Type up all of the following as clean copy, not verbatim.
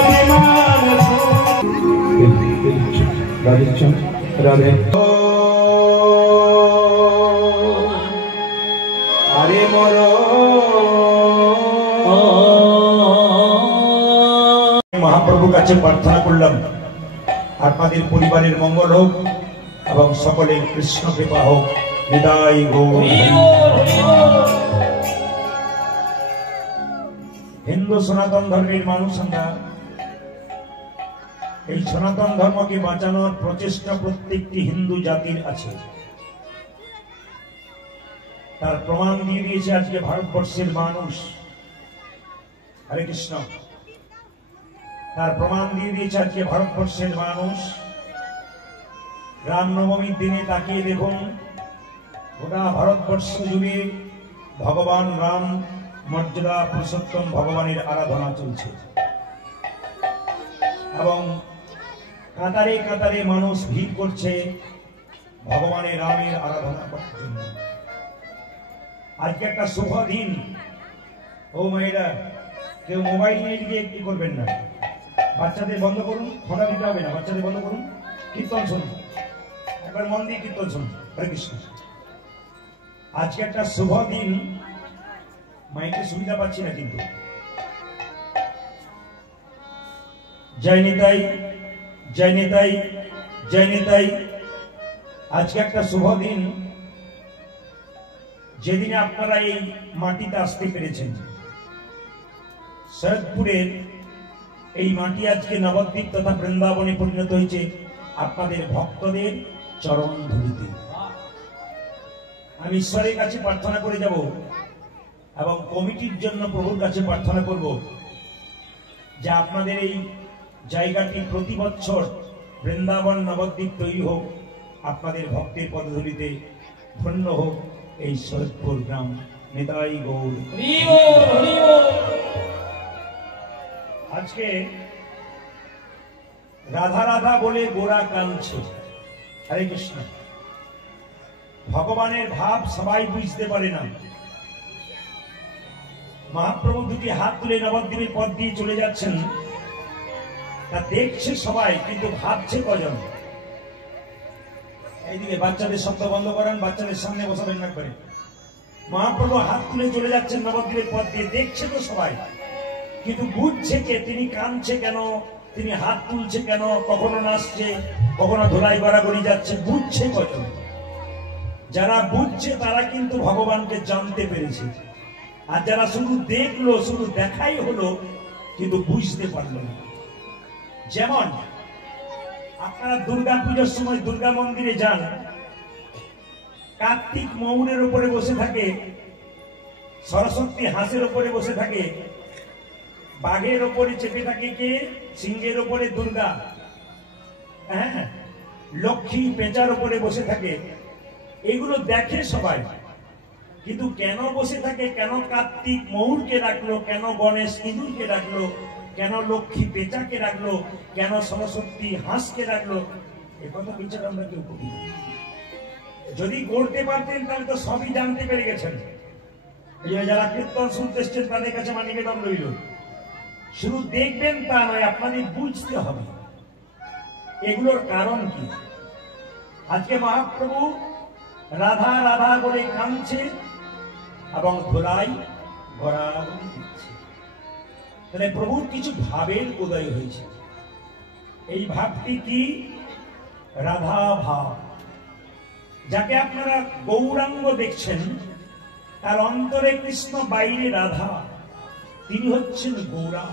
অভিমান রাধে আরে মর মহাপ্রভুর কাছে প্রার্থনা করলাম আপনাদের পরিবারের মঙ্গল হোক এবং সকলের কৃষ্ণ কৃপা হোক। বিদায় গৌর। হিন্দু সনাতন ধর্মের মানুষ আমরা, এই সনাতন ধর্মকে বাঁচানোর প্রচেষ্টা প্রত্যেকটি হিন্দু জাতির আছে। তার প্রমাণ দিয়ে দিয়েছে আজকে ভারতবর্ষের মানুষ। হরে কৃষ্ণ। তার প্রমাণ দিয়ে দিয়েছে আজকে ভারতবর্ষের মানুষ। রামনবমীর দিনে তাকিয়ে দেখুন, গোটা ভারতবর্ষ জুড়ে ভগবান রাম মর্যাদা পুরুষোত্তম ভগবানের আরাধনা চলছে এবং কাতারে কাতারে মানুষ ভিড় করছে ভগবানের রামের আরাধনা করার জন্য। আজকে একটা শুভ দিন। ও মেয়েরা, কেউ মোবাইল নিয়ে গিয়ে কি করবেন না, বাচ্চাদের বন্ধ করুন, ফোটা দিতে হবে না, বাচ্চাদের বন্ধ করুন, কীর্তন শুনুন, একবার মন দিয়ে কীর্তন শুনুন। হরে কৃষ্ণ। আজকে একটা শুভ দিন। মাইকে সুবিধা পাচ্ছি না কিন্তু। জয় নিতাই, জয় নিতাই, জয় নিতাই। আজকে একটা শুভ দিন, যেদিনে আপনারা এই মাটিতে আসতে পেরেছেন। শরৎপুরের এই মাটি আজকে নবদ্বীপ তথা বৃন্দাবনে পরিণত হয়েছে আপনাদের ভক্তদের চরণ ধুলিতে। আমি ঈশ্বরের কাছে প্রার্থনা করে যাব এবং কমিটির জন্য প্রভুর কাছে প্রার্থনা করব যে আপনাদের এই জায়গাটি প্রতি বছর বৃন্দাবন নবদ্বীপ তৈরি হোক, আপনাদের ভক্তের পদধূলিতে ধন্য হোক এই শরৎপুর গ্রাম। নিতাই গৌর। আজকে রাধা রাধা বলে গোরা কাঁদছে। হরে কৃষ্ণ। ভগবানের ভাব সবাই বুঝতে পারে না। মহাপ্রভু দুটি হাত তুলে নবদ্বীপের পথ দিয়ে চলে যাচ্ছেন, তা দেখছে সবাই, কিন্তু ভাবছে কজন? এইদিকে বাচ্চাদের শব্দ বন্ধ করেন, বাচ্চাদের সামনে বসাবেন না করে। মহাপ্রভু হাত তুলে চলে যাচ্ছেন নবদ্বীপের পথ দিয়ে, দেখছে তো সবাই, কিন্তু বুঝছে কে? তিনি কাঁদছে কেন, তিনি হাত তুলছে কেন, কখনো নাচছে, কখনো ধুলাই গড়াগড়ি যাচ্ছে, বুঝছে কজন? যারা বুঝছে তারা কিন্তু ভগবানকে জানতে পেরেছে, আর যারা শুধু দেখলো, শুধু দেখাই হলো, কিন্তু বুঝতে পারলো না। যেমন আপনারা দুর্গা পূজার সময় দুর্গা মন্দিরে যান, কার্তিক ময়ূরের উপরে বসে থাকে, সরস্বতী হাঁসের উপরে বসে থাকে, বাঘের উপরে চেপে থাকে কে? সিংহের উপরে দুর্গা, হ্যাঁ, লক্ষ্মী পেঁচার উপরে বসে থাকে। এগুলো দেখে সবাই, কিন্তু কেন বসে থাকে, কেন কার্তিক ময়ূরকে রাখলো, কেন গণেশ ইঁদুরকে রাখলো, কেন লক্ষ্মী পেঁচাকে রাখলো, কেন সরস্বতী হাঁসকে রাখলো, এ কথা বিচার আমরা কেউ করি। যদি করতে পারতেন তাহলে তো সবই জানতে পেরে গেছেন। যারা কীর্তন শুনতে এসছেন তাদের কাছে আমার নিবেদন রইল, শুধু দেখবেন তা নয়, আপনাদের বুঝতে হবে এগুলোর কারণ কি। আজকে মহাপ্রভু রাধা রাধা বলে কাঁদছে এবং ধুলাই গড়াগড়ি দিচ্ছে। তাহলে প্রভুর কিছু ভাবের উদয় হয়েছে। এই ভাবটি কি? রাধা ভাব। যাকে আপনারা গৌরাঙ্গ দেখছেন, তার অন্তরে কৃষ্ণ, বাইরে রাধা, তিনি হচ্ছেন গৌরা।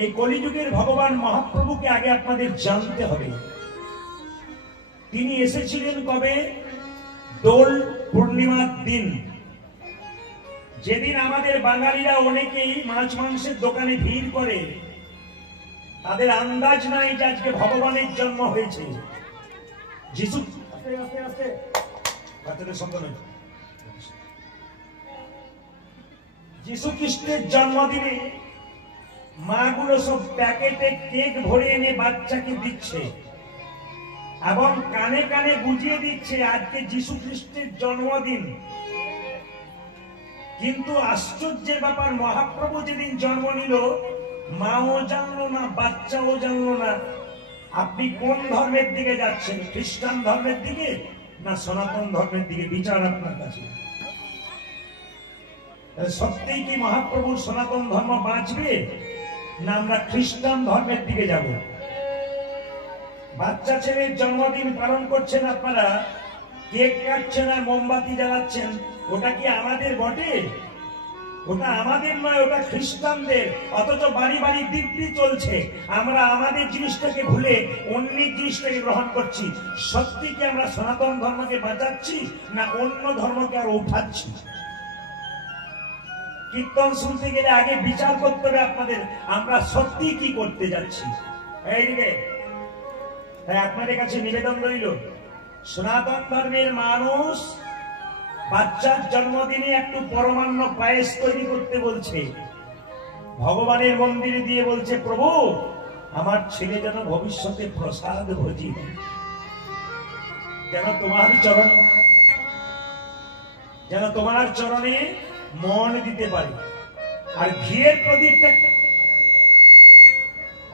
এই কলিযুগের ভগবান মহাপ্রভুকে আগে আপনাদের জানতে হবে। তিনি এসেছিলেন কবে? দোল পূর্ণিমার দিন, যেদিন আমাদের বাঙালিরা অনেকেই মাছ মাংসের দোকানে ভিড় করে। তাদের আন্দাজ নাই যে আজকে ভগবানের জন্ম হয়েছে। যিশু যিশু খ্রিস্টের জন্মদিনে মাগুলো সব প্যাকেটে কেক ভরে এনে বাচ্চাকে দিচ্ছে এবং কানে কানে বুঝিয়ে দিচ্ছে আজকে যিশু খ্রিস্টের জন্মদিন। কিন্তু আশ্চর্যের ব্যাপার, মহাপ্রভু যেদিন জন্ম নিল মাও জানলো না, বাচ্চাও জানলো না আপনি কোন ধর্মের দিকে যাচ্ছেন, খ্রিস্টান ধর্মের দিকে না সনাতন ধর্মের দিকে। বিচার আপনার কাছে। সত্যিই কি মহাপ্রভুর সনাতন ধর্ম বাঁচবে না আমরা খ্রিস্টান ধর্মের দিকে যাব? বাচ্চা ছেলের জন্মদিন পালন করছেন আপনারা, কেক কাটছেন আর মোমবাতি জ্বালাচ্ছেন, ওটা কি আমাদের বটে? ওটা আমাদের নয়, ওটা খ্রিস্টানদের। অথচ বাড়ি বাড়ি দিব্যি চলছে। আমরা আমাদের জিনিসটাকে ভুলে অন্যের জিনিসটাকে গ্রহণ করছি। সত্যি কি আমরা সনাতন ধর্মকে বাঁচাচ্ছি না অন্য ধর্মকে আর উঠাচ্ছি? কীর্তন শুনতে গেলে আগে বিচার করতে হবে আপনাদের, আমরা সত্যি কি করতে যাচ্ছি। এইদিকে তাই আপনাদের কাছে নিবেদন রইল, সনাতন ধর্মের মানুষ বাচ্চার জন্মদিনে একটু পরমান্ন পায়েস তৈরি করতে বলছে, ভগবানের মন্দিরে দিয়ে বলছে প্রভু আমার ছেলে যেন ভবিষ্যতে প্রসাদ ভোজি, যেন তোমার চরণে মন দিতে পারে। আর ঘিয়ের প্রদীপটা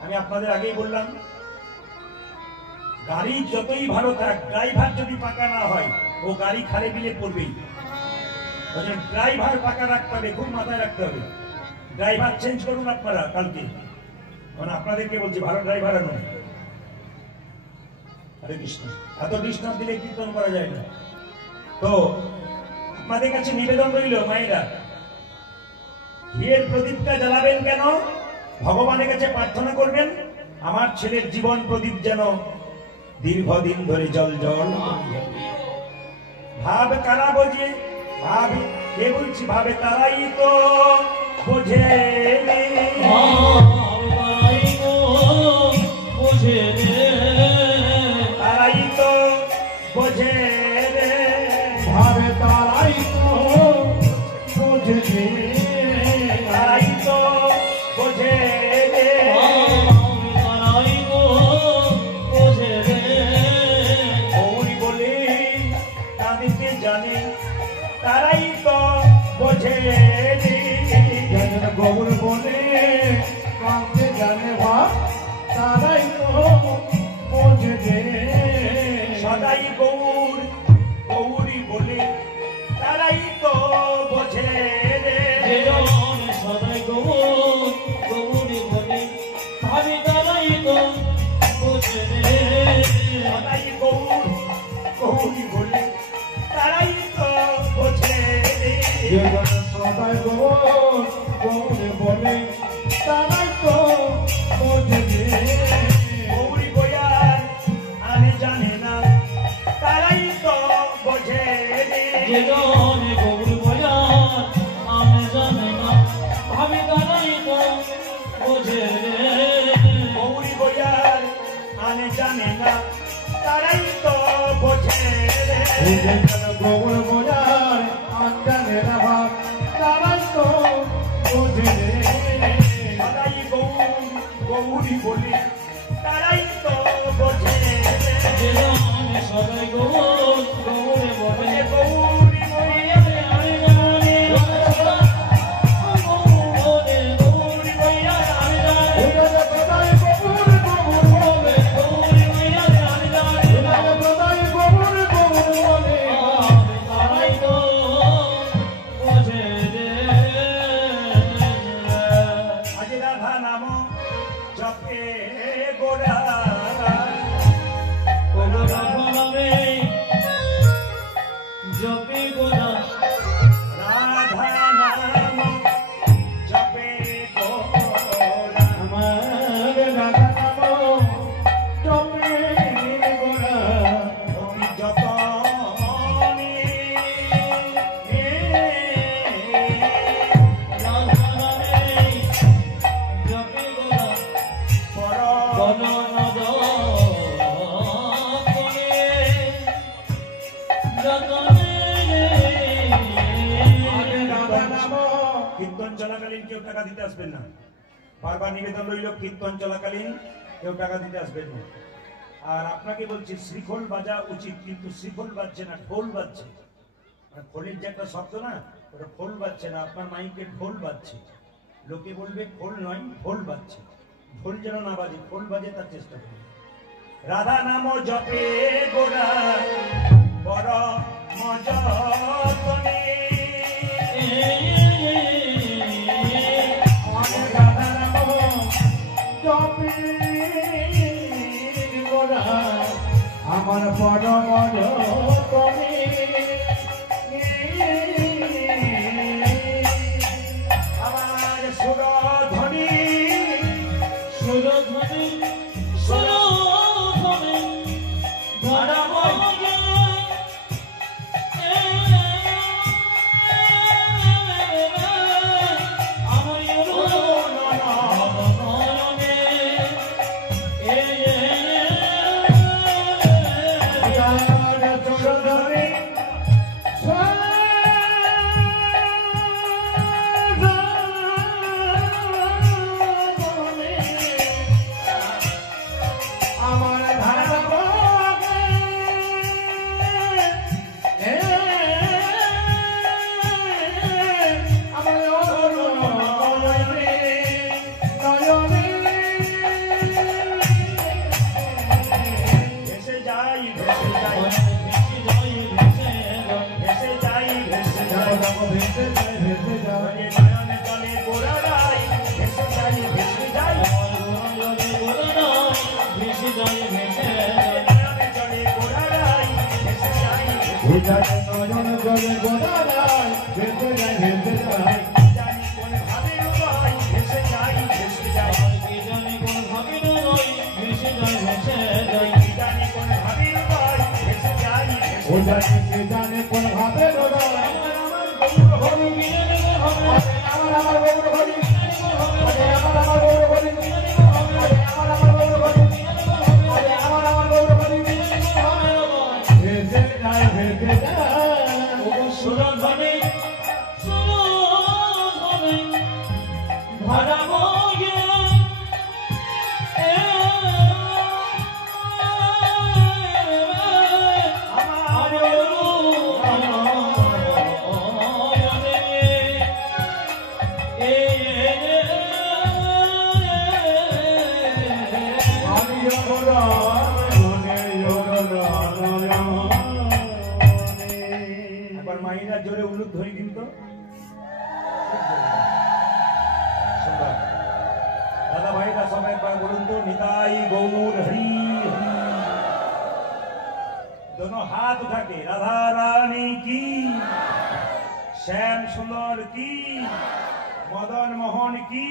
আমি আপনাদের আগেই বললাম, গাড়ি যতই ভালো থাক, ড্রাইভার যদি পাকা না হয় ও গাড়ি খালে বিলে পড়বেই। ড্রাইভার পাকা রাখতে হবে, খুব মাথায় রাখতে হবে। ড্রাইভার চেঞ্জ করুন আপনারা কালকে, মানে আপনাদেরকে বলছি ভালো ড্রাইভার আনুন। হরে কৃষ্ণ। এত ডিস্টার্ব দিলে কীর্তন করা যায় না। তো আপনাদের কাছে নিবেদন রইল মায়েরা, ঘিয়ের প্রদীপটা জ্বালাবেন কেন? ভগবানের কাছে প্রার্থনা করবেন আমার ছেলের জীবন প্রদীপ যেন দীর্ঘদিন ধরে জল জল। ভাব কারা বোঝে? ভাবে কে বলছি? ভাবে তারাই তো বোঝে, তারাই তো বোঝে, ভাবে তারাই তো বোঝে, তারাই তো বোঝে, তারাই তো বোঝে, গৌর বলে কাঁদতে জানে ভাব, তারাই তো বোঝে, সদাই গৌর গৌরী বলে তারাই তো বোঝে, সদাই গৌর গৌরী বলে ভাবি তারাই তো বোঝে, সদাই গৌর গৌরী বলে তারাই তো বোঝে, সদাই গৌর গৌরী বলে তারাই তো বোঝে, গৌরী বয়ার আমি জানে না তারাই তো বোঝে, গৌরী বয়ার আমি জানে না ভাবি তারাই তো বোঝে, গৌরী বয়ার আমি জানে না তারাই তো বোঝে, গৌর বয়ার আঞ্জানে না ভাব তারাই তো বোঝে, সদাই গৌর গৌরী বলে তারাই তো বোঝে, সদাই গৌর গৌরী বলে গৌরী কীর্তন চলাকালীন কেউ টাকা দিতে আসবেন না। বারবার নিবেদন রইল, কীর্তন চলাকালীন কেউ টাকা দিতে আসবেন না। আর আপনাকে বলছি শ্রীখোল বাজা উচিত, কিন্তু শ্রীখোল বাজছে না, ঢোল বাজছে। খোলের যে একটা শব্দ না, ওটা খোল বাজছে না, আপনার মাইকে ঢোল বাজছে। লোকে বলবে খোল নয়, ঢোল বাজছে, ঢোল যেন না বাজে, খোল বাজে তার চেষ্টা করবে। রাধা নাম জপে গোরা বড় মজনে, রাধা নাম জপে গোরা আমার বড় মজনে, আমার সুরধ্বনি সুরধ্বনি সুরধ্বনি ধরা মজে, জানে কোন ভাবে সুরধ্বনি সুরধ্বনি ধরা মজে, মাইনা জোরে উলুক ধরি কিন্তু দাদা ভাইরা সবাই একবার বলুন তো, নিতাই গৌর হরি হরি। दोनों हाथ उठा के राधा रानी की, श्याम सुंदर की, मदन मोहन की,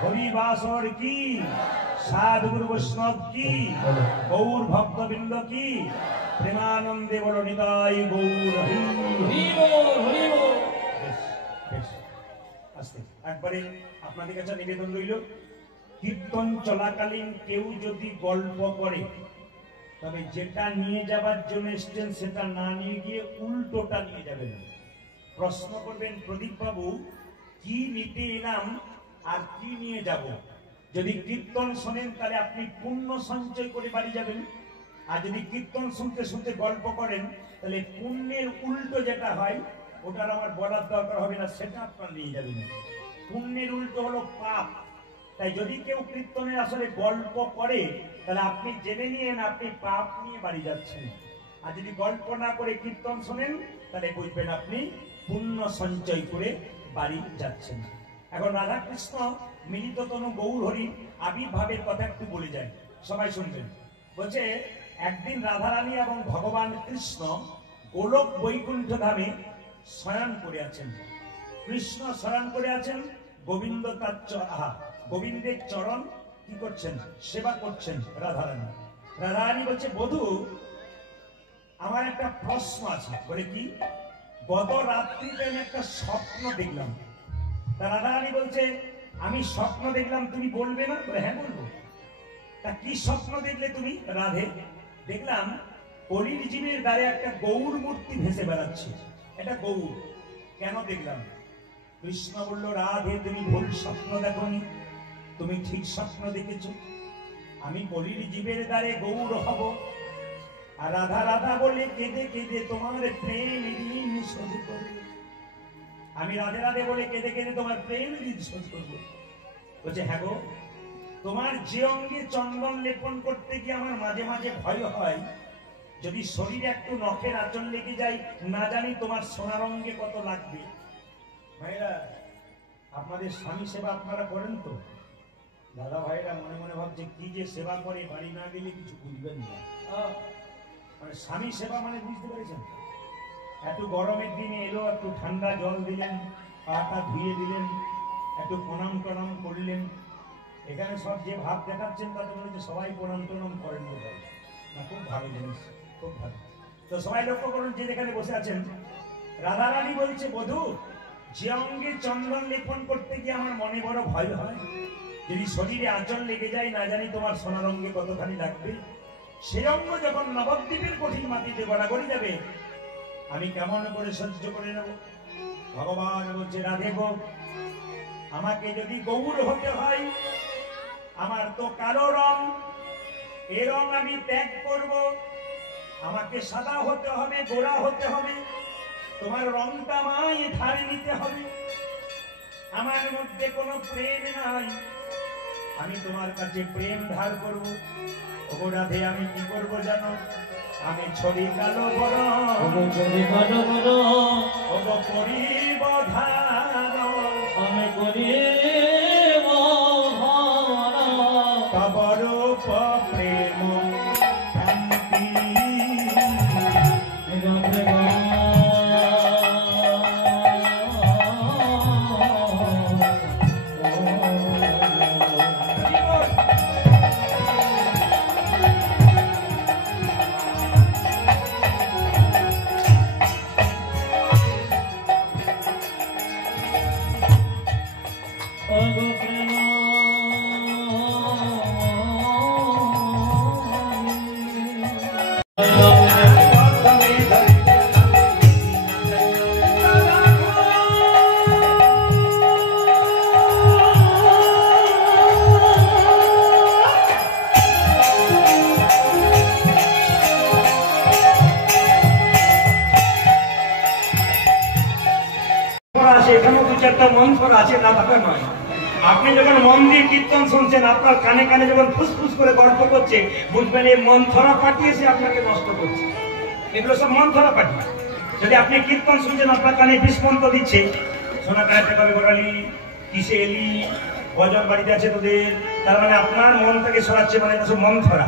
हरि बासर की, साधु गुरु वैष्णव की, गौर भक्त बिंद की, प्रेमानंदे बोलो निताई गौर हरि हरि बोल। আস্তে একবারে আপনাদের কাছে নিবেদন রইল, কীর্তন চলাকালীন কেউ যদি গল্প করে তবে যেটা নিয়ে যাবার জন্য এসেছেন সেটা না নিয়ে গিয়ে উল্টোটা নিয়ে যাবেন। প্রশ্ন করবেন, প্রদীপ বাবু কি নিতে এলাম আর কি নিয়ে যাব? যদি কীর্তন শোনেন তাহলে আপনি পুণ্য সঞ্চয় করে বাড়ি যাবেন, আর যদি কীর্তন শুনতে শুনতে গল্প করেন তাহলে পুণ্যের উল্টো যেটা হয় ওটার আমার বলার দরকার হবে না, সেটা আপনার নিয়ে যাবেন। পুণ্যের উল্টো হলো পাপ। তাই যদি কেউ কীর্তনের আসলে গল্প করে তাহলে আপনি জেনে নিয়েন আপনি পাপ নিয়ে বাড়ি যাচ্ছেন, আর যদি গল্প না করে কীর্তন শোনেন তাহলে বুঝবেন আপনি পুণ্য সঞ্চয় করে বাড়ি যাচ্ছেন। এখন রাধা কৃষ্ণ মিলিত তনু গৌর হরি আবির্ভাবের কথা একটু বলে যায়, সবাই শুনবেন। বলছে একদিন রাধারানী এবং ভগবান কৃষ্ণ গোলক বৈকুণ্ঠ ধামে শয়ন করে আছেন। কৃষ্ণ শয়ন করে আছেন, গোবিন্দ তার গোবিন্দের চরণ কি করছেন? সেবা করছেন রাধারানী। রাধারানী বলছে, বধূ আমার একটা প্রশ্ন আছে। বলে কি? গত রাত্রিতে আমি একটা স্বপ্ন দেখলাম। তা রাধারানী বলছে, আমি স্বপ্ন দেখলাম, তুমি বলবে না? বলে হ্যাঁ বলবো। তা কি স্বপ্ন দেখলে তুমি? রাধে, দেখলাম কলির জীবের দ্বারে একটা গৌর মূর্তি ভেসে বেড়াচ্ছে। এটা গৌর। কেন দেখলাম? কৃষ্ণ বলল, রাধে তুমি ভুল স্বপ্ন দেখনি, তুমি ঠিক স্বপ্ন দেখেছ। আমি কলির জীবের দ্বারে গৌর হব, আর রাধা রাধা বলে কেঁদে কেঁদে তোমার প্রেম ঋণ শোধ করবে। আমি রাধে রাধে বলে কেঁদে কেঁদে তোমার প্রেম শোধ করবো। বলছে হ্যাঁ গো, তোমার যে অঙ্গে চন্দন লেপন করতে গিয়ে আমার মাঝে মাঝে ভয় হয়, যদি শরীরে একটু নখের আঁচল লেগে যায়, না জানি তোমার সোনার অঙ্গে কত লাগবে। ভাইরা, আপনাদের স্বামী সেবা আপনারা করেন তো? দাদা ভাইরা মনে মনে ভাবছে কি যে সেবা করে, বাড়ি না গেলে কিছু বুঝবেন না। মানে স্বামী সেবা মানে বুঝতে পেরেছেন? একটু গরমের দিনে এলো, একটু ঠান্ডা জল দিলেন, পাটা ধুয়ে দিলেন, একটু প্রণাম টনাম করলেন। এখানে সব যে ভাব দেখাচ্ছেন তাতে মনে হচ্ছে সবাই প্রণাম টনাম করেন বোধহয় না। খুব ভালো জিনিস, খুব ভালো। তো সবাই লক্ষ্য করুন, যে যেখানে বসে আছেন, রাধারানী বলছে বধূ, যে অঙ্গে চন্দন লেপন করতে গিয়ে আমার মনে বড় ভয় হয়, যদি শরীরে আঁচল লেগে যায়, না জানি তোমার সোনার অঙ্গে কতখানি লাগবে। সেই অঙ্গ যখন নবদ্বীপের কঠিন মাটিতে গড়াগড়ি যাবে, আমি কেমন করে সহ্য করে নেব? ভগবান বলছে রাধে গো, আমাকে যদি গৌর হতে হয়, আমার তো কালো রং, এ রং আমি ত্যাগ করব। আমাকে সাদা হতে হবে, গোরা হতে হবে, তোমার রংটা আমায় ধারে নিতে হবে। আমার মধ্যে কোনো প্রেম নাই, আমি তোমার কাছে প্রেম ধার করব। ওগো রাধে, আমি কি করব জানো? আমি ছবি কালো বড়, ওগো করিব ধারণ, আমি করিব কবর প্রেম শান্তি। আপনি যখন মন দিয়ে কীর্তন শুনছেন, আপনার কানে কানে যখন ফুসফুস করে গল্প করছে, বুঝবেন এই মন ধরা পাঠিয়েছে আপনাকে নষ্ট করছে। এগুলো সব মন ধরা পাঠিয়ে। যদি আপনি কীর্তন শুনছেন, আপনার কানে বিস্পন্দ দিচ্ছে, সোনা কাছে কবে গোড়ালি, কিসে এলি, বজন বাড়িতে আছে তোদের, তার মানে আপনার মন থেকে সরাচ্ছে, মানে সব মন ধরা।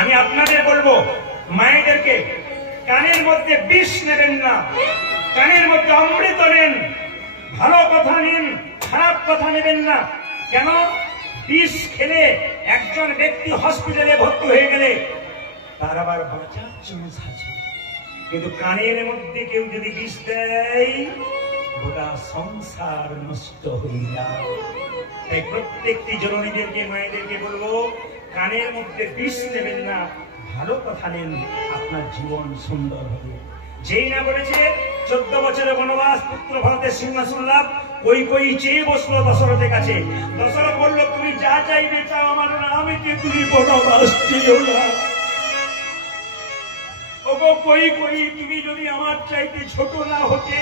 আমি আপনাদের বলবো, মায়েদেরকে, কানের মধ্যে বিষ নেবেন না, কানের মধ্যে অমৃত নেন, ভালো কথা নিন, খারাপ কথা নেবেন না। কেন? বিষ খেলে একজন ব্যক্তি হসপিটালে ভর্তি হয়ে গেলে তার আবার বাঁচার চান্স আছে, কিন্তু কানের মধ্যে কেউ যদি বিষ দেয়, গোটা সংসার নষ্ট হয়ে যায়। তাই প্রত্যেকটি জননীদেরকে, মায়েদেরকে বলবো, কানের মধ্যে বিষ নেবেন না, ভালো কথা নেন, আপনার জীবন সুন্দর হবে। যেই না বলেছে 14 বছরের বনবাস, পুত্র ভারতের সিংহাসন লাভ, কই চেয়ে বসলো দশরথের কাছে। দশরথ বলল, তুমি যা চাইবে চাও, আমার নামকে তুমি বনবাস চেয়েও না। ওগো কই, তুমি যদি আমার চাইতে ছোট না হতে,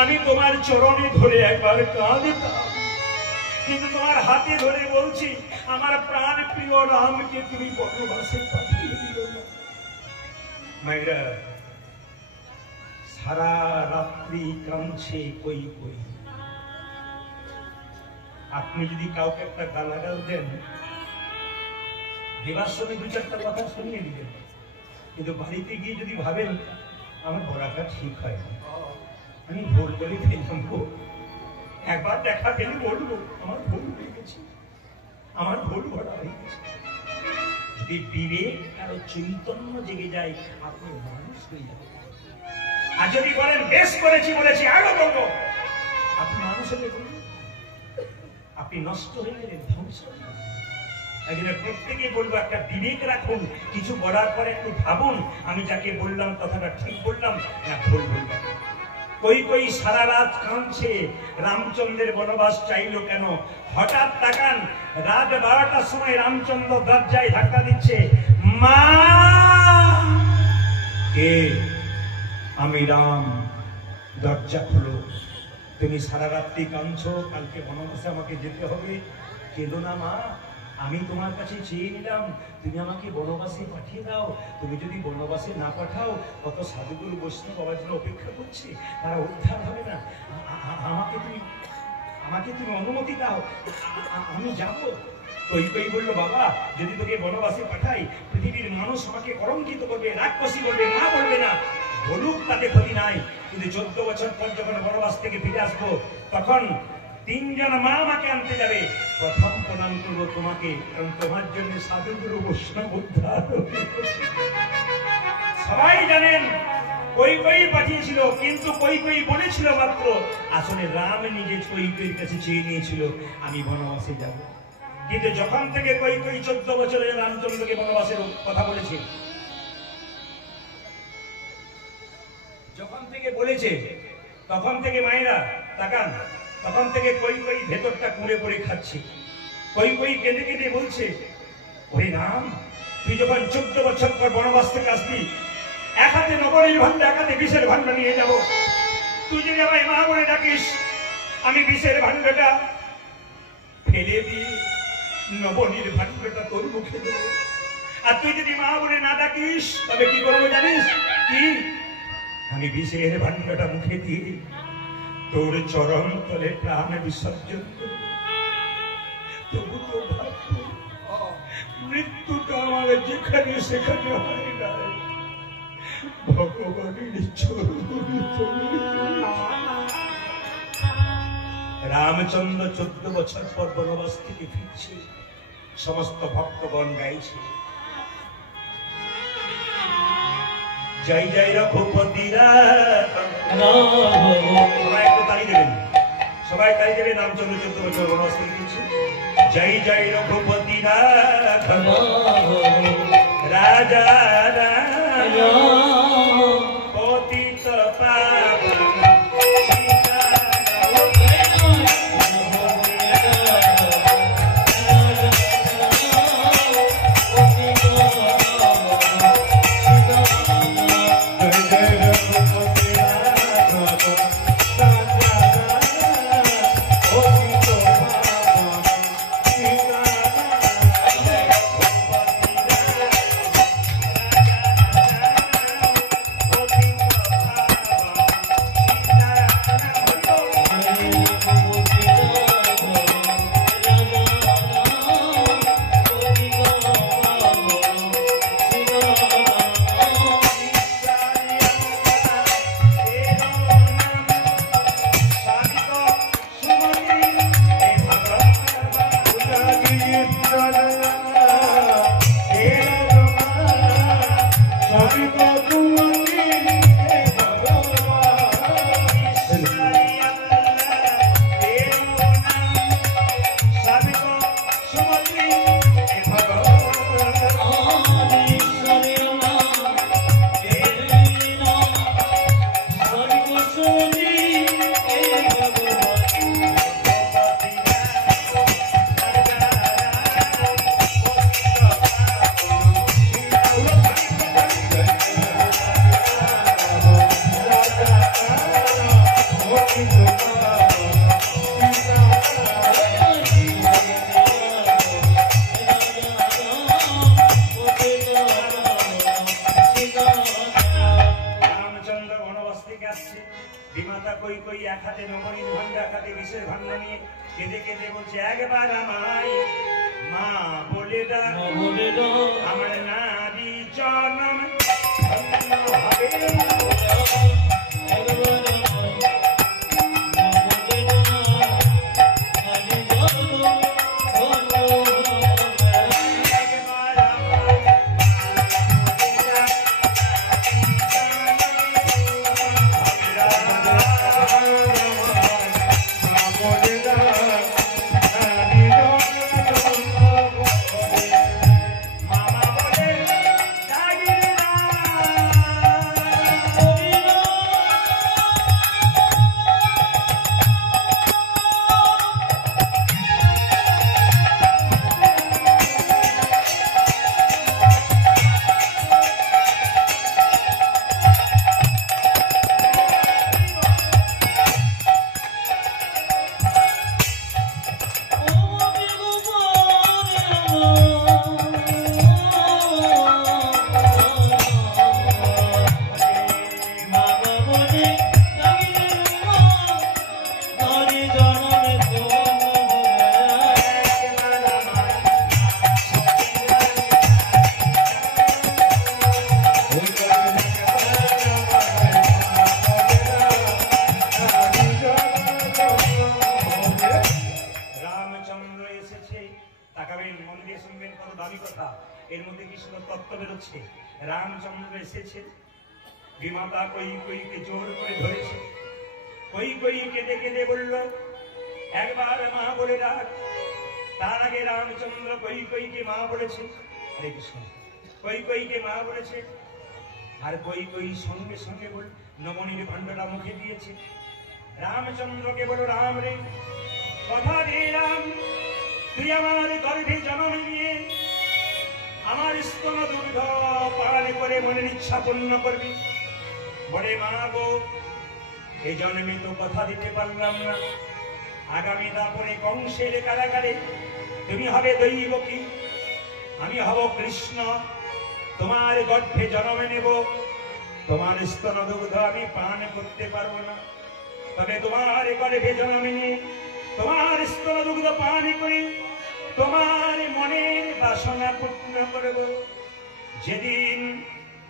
আমি তোমার চরণে ধরে একবার কাঁদতাম, কিন্তু তোমার হাতে ধরে বলছি, আমার প্রাণ প্রিয় রামকে তুমি বনবাসে পাঠিয়ে দিও না। মায়েরা, সারা রাত্রি কাঁদছে কই। আপনি যদি কাউকে একটা গালাগাল দেন, দেবার সময় 2-4টা কথা শুনিয়ে দিবেন, কিন্তু বাড়িতে গিয়ে যদি ভাবেন আমার বলাটা ঠিক হয় না, আমি ভুল বলে ফেললাম, একবার দেখা পেলে বলবো আমার ভুল হয়ে গেছে, আমার ভুল ভরা হয়ে গেছে। যদি বিবেক আর চৈতন্য জেগে যায়, আপনি মানুষ হয়ে যাবেন। আর যদি বলেন বেশ বলেছি আরো বলবো, আপনি মানুষ হয়ে বলবেন, আপনি নষ্ট হয়ে গেলেন, ধ্বংস হয়ে গেলেন। একদিনে প্রত্যেকে বলবো, একটা বিবেক রাখুন, কিছু বলার পরে একটু ভাবুন, আমি যাকে বললাম কথাটা ঠিক বললাম না ভুল বললাম। কই সারা রাত কাঁদছে, রামচন্দ্রের বনবাস চাইলো কেন? হঠাৎ তাকান, রাত 12টার সময় রামচন্দ্র দরজায় ধাক্কা দিচ্ছে, মা কে? আমি রাম, দরজা খুলো। তুমি সারা রাত্রি কাঁদছো, কালকে বনবাসে আমাকে যেতে হবে। কেঁদো না মা, আমি তোমার কাছে চেয়ে নিলাম, তুমি আমাকে বনবাসে পাঠিয়ে দাও। তুমি যদি বনবাসে না পাঠাও, কত সাধুগুরু বৈষ্ণব বাবার জন্য অপেক্ষা করছে, তারা উদ্ধার হবে না। আমাকে তুমি অনুমতি দাও, আমি যাবো। কই বললো, বাবা যদি তোকে বনবাসে পাঠাই, পৃথিবীর মানুষ আমাকে কলঙ্কিত করবে, রাক্ষসী বলবে, মা বলবে না, বলুক, তাতে ক্ষতি নাই। কিন্তু 14 বছর পর যখন বনবাস থেকে ফিরে আসবো, তখন 3 জন মা আমাকে আনতে যাবে। প্রথম প্রণাম করবো তোমাকে, কারণ তোমার জন্য সাধুগুরু বৈষ্ণব উদ্ধার হবে। সবাই জানেন কই পাঠিয়েছিল, কিন্তু কই বলেছিল মাত্র। আসলে রাম নিজে কইর কাছে চেয়ে নিয়েছিল আমি বনবাসে যাব। কিন্তু যখন থেকে কই 14 বছরে রামচন্দ্রকে বনবাসের কথা বলেছে, যখন থেকে বলেছে, তখন থেকে মায়েরা তাকান, তখন থেকে কই ভেতরটা কুঁড়ে পড়ে খাচ্ছে। কই কেঁদে বলছে, ওরে রাম, তুই যখন 14 বছর পর বনবাস থেকে আসবি, এক হাতে নবনীর ভান্ডা, এক হাতে বিষের ভান্ডা নিয়ে যাব। তুই যদি আমায় মা বলে ডাকিস, আমি বিষের ভান্ডাটা ফেলে দিয়ে নবনীর ভান্ডাটা তোর মুখে দেবো। আর তুই যদি মা বলে না ডাকিস, তবে কি করবো জানিস? কি? আমি বিষের ভান্ডাটা মুখে দিয়ে তোর চরণ তলে প্রাণ বিসর্জন করব। তবু তো ভাববো, মৃত্যুটা আমার যেখানে সেখানে হয় না, ভগবানের রামচন্দ্র 14 বছর পর বনবাস থেকে ফিরছে। সমস্ত ভক্তগণ গাইছে, জয় জয় রঘুপতি সবাই একটু তালি দেবেন, সবাই তালি দেবেন। রামচন্দ্র 14 বছর বনবাস থেকে ফিরছে। জয় জয় রঘুপতি রাজা পতিত পাবন তাকাবেন, মন দিয়ে শুনবেন, কত দামি কথা। এর মধ্যে কি সুন্দর তত্ত্ব বেরোচ্ছে। রামচন্দ্র এসেছে, বিমাতা কৈকেয়ীকে জোর করে ধরেছে। কৈকেয়ী কেঁদে কেঁদে বলল, একবার মা বলে ডাক। তার আগে রামচন্দ্র কৈকেয়ীকে মা বলেছে। হরে কৃষ্ণ। কৈকেয়ীকে মা বলেছে, আর কৈকেয়ী সঙ্গে সঙ্গে বল নমনীর ভাণ্ডটা মুখে দিয়েছে। রামচন্দ্রকে বলো, রাম রে, কথা দিয়ে রাম, তুই আমার গর্ভে জন্ম নিয়ে আমার স্তন দুগ্ধ পান করে মনের ইচ্ছা পূর্ণ করবি। বলে মা গো, এই জন্মে তো কথা দিতে পারলাম না, আগামী দাপনে কংসের কারাগারে তুমি হবে দৈবকী, আমি হব কৃষ্ণ, তোমার গর্ভে জন্ম নেব, তোমার স্তন দুগ্ধ আমি পান করতে পারবো না। তবে তোমার গর্ভে জন্ম নিয়ে তোমার স্তন দুগ্ধ পান করে তোমার মনের বাসনা পূর্ণ করব। যেদিন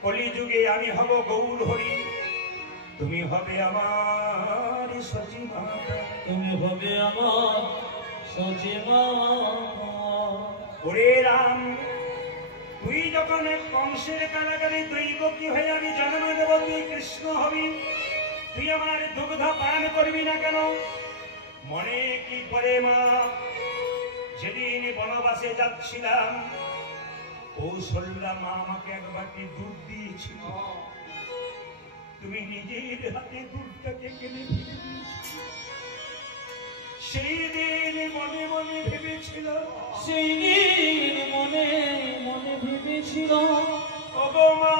কলিযুগে আমি হব গৌর হরি, তুমি হবে আমার সচিমা, তুমি হবে আমার সচিমা। ওরে রাম, তুই যখন কংসের কারাগারে দৈবকী হয়ে আমি জন্ম দেব, তুই কৃষ্ণ হবি, তুই আমার দুগ্ধ পান করবি না কেন? মনে কি করে মা, যেদিন বনবাসে যাচ্ছিলাম, কৌশল্যা মা আমাকে এক বাটি দুধ দিয়েছিল, তুমি নিজের হাতে দুধটাকে কেনে ফেলে দিয়েছিল। সেই দিন মনে মনে ভেবেছিল, সেই দিন মনে মনে ভেবেছিল, ওগো মা,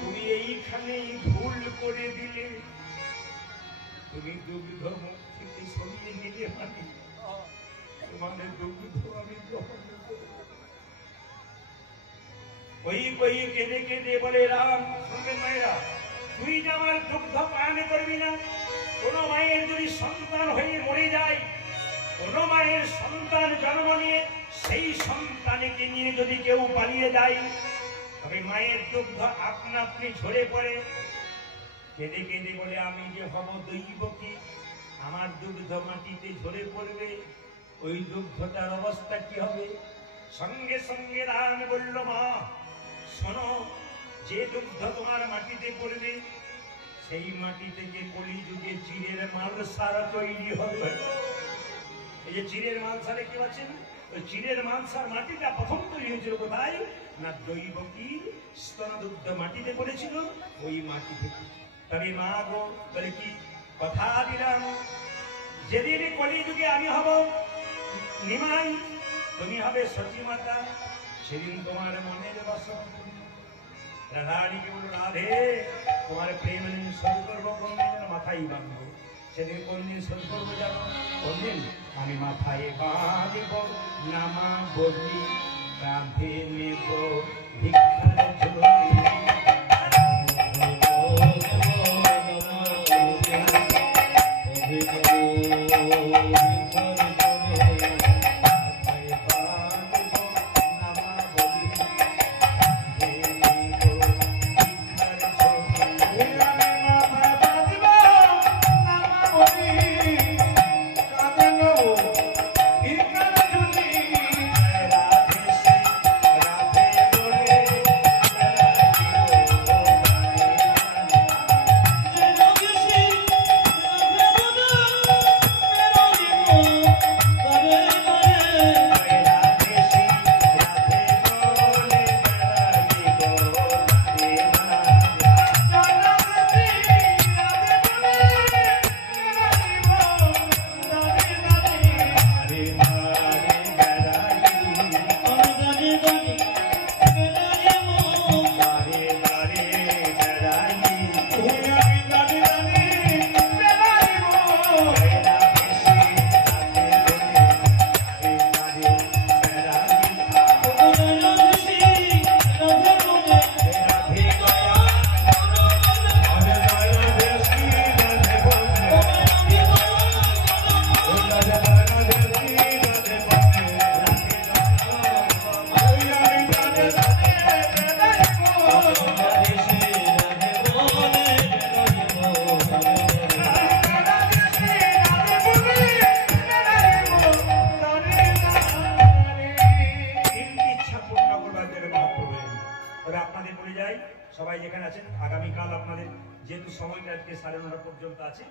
তুমি এইখানেই ভুল করে দিলে, তুমি দুগ্ধ মুখ থেকে সরিয়ে নিলে, মানে তোমাদের দুগ্ধ আমি গ্রহণ করব। ওই কেঁদে কেঁদে বলে, রাম শুনবেন মায়েরা, তুই যে আমার দুগ্ধ পান করবি না। কোন মায়ের যদি সন্তান হয়ে মরে যায়, কোন মায়ের সন্তান জন্ম নিয়ে সেই সন্তানকে নিয়ে যদি কেউ পালিয়ে যায়, তবে মায়ের দুগ্ধ আপনা আপনি ঝরে পড়ে। কেঁদে কেঁদে বলে, আমি যে হব দৈবকী, আমার দুগ্ধ মাটিতে ঝরে পড়বে, ওই দুগ্ধটার অবস্থা কি হবে? সঙ্গে সঙ্গে রাম বলল, মা শোনো, যে দুগ্ধ তোমার মাটিতে পড়বে, সেই মাটি থেকে কলিযুগে চিরের মালসার তৈরি হবে। এই যে চিরের মালসা দেখতে পাচ্ছেন, ওই চিরের মালসার মাটিটা প্রথম তৈরি হয়েছিল কোথায়? না দৈবকীর স্তনদুগ্ধ মাটিতে পড়েছিল, ওই মাটি থেকে। তবে মা গো, বলে কি কথা দিলাম, যেদিন কলিযুগে আমি হব নিমাই, তুমি হবে সচিমাতা, সেদিন তোমার মনের বাসনা। রাধারানীকে বলল, রাধে, তোমার প্রেম শোধ করবো কোন দিন? মাথায় বাঁধবো। সেদিন কোন দিন শোধ করবো জানো? কোন দিন? আমি মাথায় বাঁধব নামা বলি, কাঁধে নেব ভিক্ষার ঝুলি। পর্যন্ত আছে,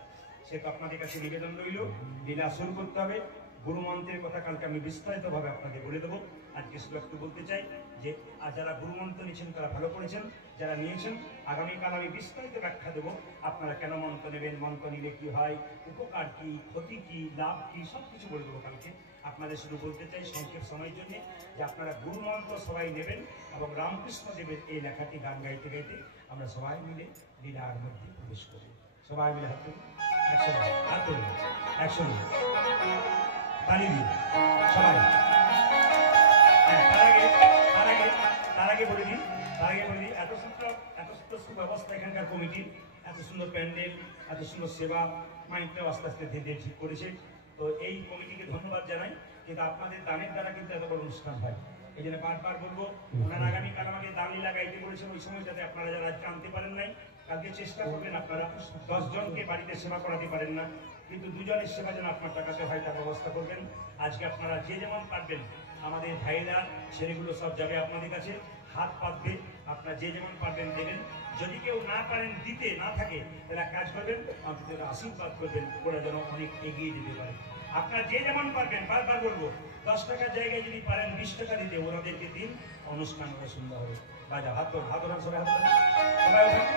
সেটা আপনাদের কাছে নিবেদন রইল। লীলা শুরু করতে হবে। গুরু মন্ত্রের কথা কালকে আমি বিস্তারিতভাবে আপনাদের বলে দেবো। আজকে শুধু একটু বলতে চাই যে যারা গুরু মন্ত্র নিয়েছেন তারা ভালো করেছেন, যারা নিয়েছেন আগামীকাল আমি বিস্তারিত ব্যাখ্যা দেবো আপনারা কেন মন্ত্র নেবেন, মন্ত্র নিলে কি হয়, উপকার কি, ক্ষতি কি, লাভ কি, সব কিছু বলে দেবো কালকে। আপনাদের শুধু বলতে চাই সংক্ষেপ সময়ের জন্য যে আপনারা গুরু মন্ত্র সবাই নেবেন এবং রামকৃষ্ণ দেবের এই লেখাটি গান গাইতে গাইতে আমরা সবাই মিলে লীলার মধ্যে প্রবেশ করি। সবাই মিলে হাত তুলুন, একসঙ্গে হাত তুলুন, একসঙ্গে তালি দিন সবাই। হ্যাঁ, তার আগে বলে দিই এত সুন্দর সুব্যবস্থা এখানকার কমিটির, এত সুন্দর প্যান্ডেল, এত সুন্দর সেবা, মাইন্ডটাও আস্তে আস্তে ধীরে ঠিক করেছে। তো এই কমিটিকে ধন্যবাদ জানাই, কিন্তু আপনাদের দানের দ্বারা কিন্তু এত বড় অনুষ্ঠান হয়। এই জন্য বারবার বলবো, ওনার আগামীকাল আমাকে দান লীলা গাইতে বলেছেন, ওই সময় যাতে আপনারা যারা আজকে আনতে পারেন নাই, কালকে চেষ্টা করবেন আপনারা 10 জনকে বাড়িতে সেবা করাতে পারেন না, কিন্তু 2 জনের সেবা যেন আপনার টাকাতে হয় তার ব্যবস্থা করবেন। আজকে আপনারা যে যেমন পারবেন, আমাদের ভাইরা ছেলেগুলো সব যাবে আপনাদের কাছে, হাত পাতবে, আপনারা যে যেমন পারবেন দেবেন। যদি কেউ না পারেন, দিতে না থাকে, তারা কাজ করবেন, আপনাদের আশীর্বাদ করবেন, ওরা যেন অনেক এগিয়ে যেতে পারে। আপনারা যে যেমন পারবেন, বারবার বলবো, 10 টাকার জায়গায় যদি পারেন 20 টাকা দিতে ওনাদেরকে দিন, অনুষ্ঠান হবে সুন্দর হবে। বাজা হাত ধরান, সবাই হাত ধরান, সবাই উঠান।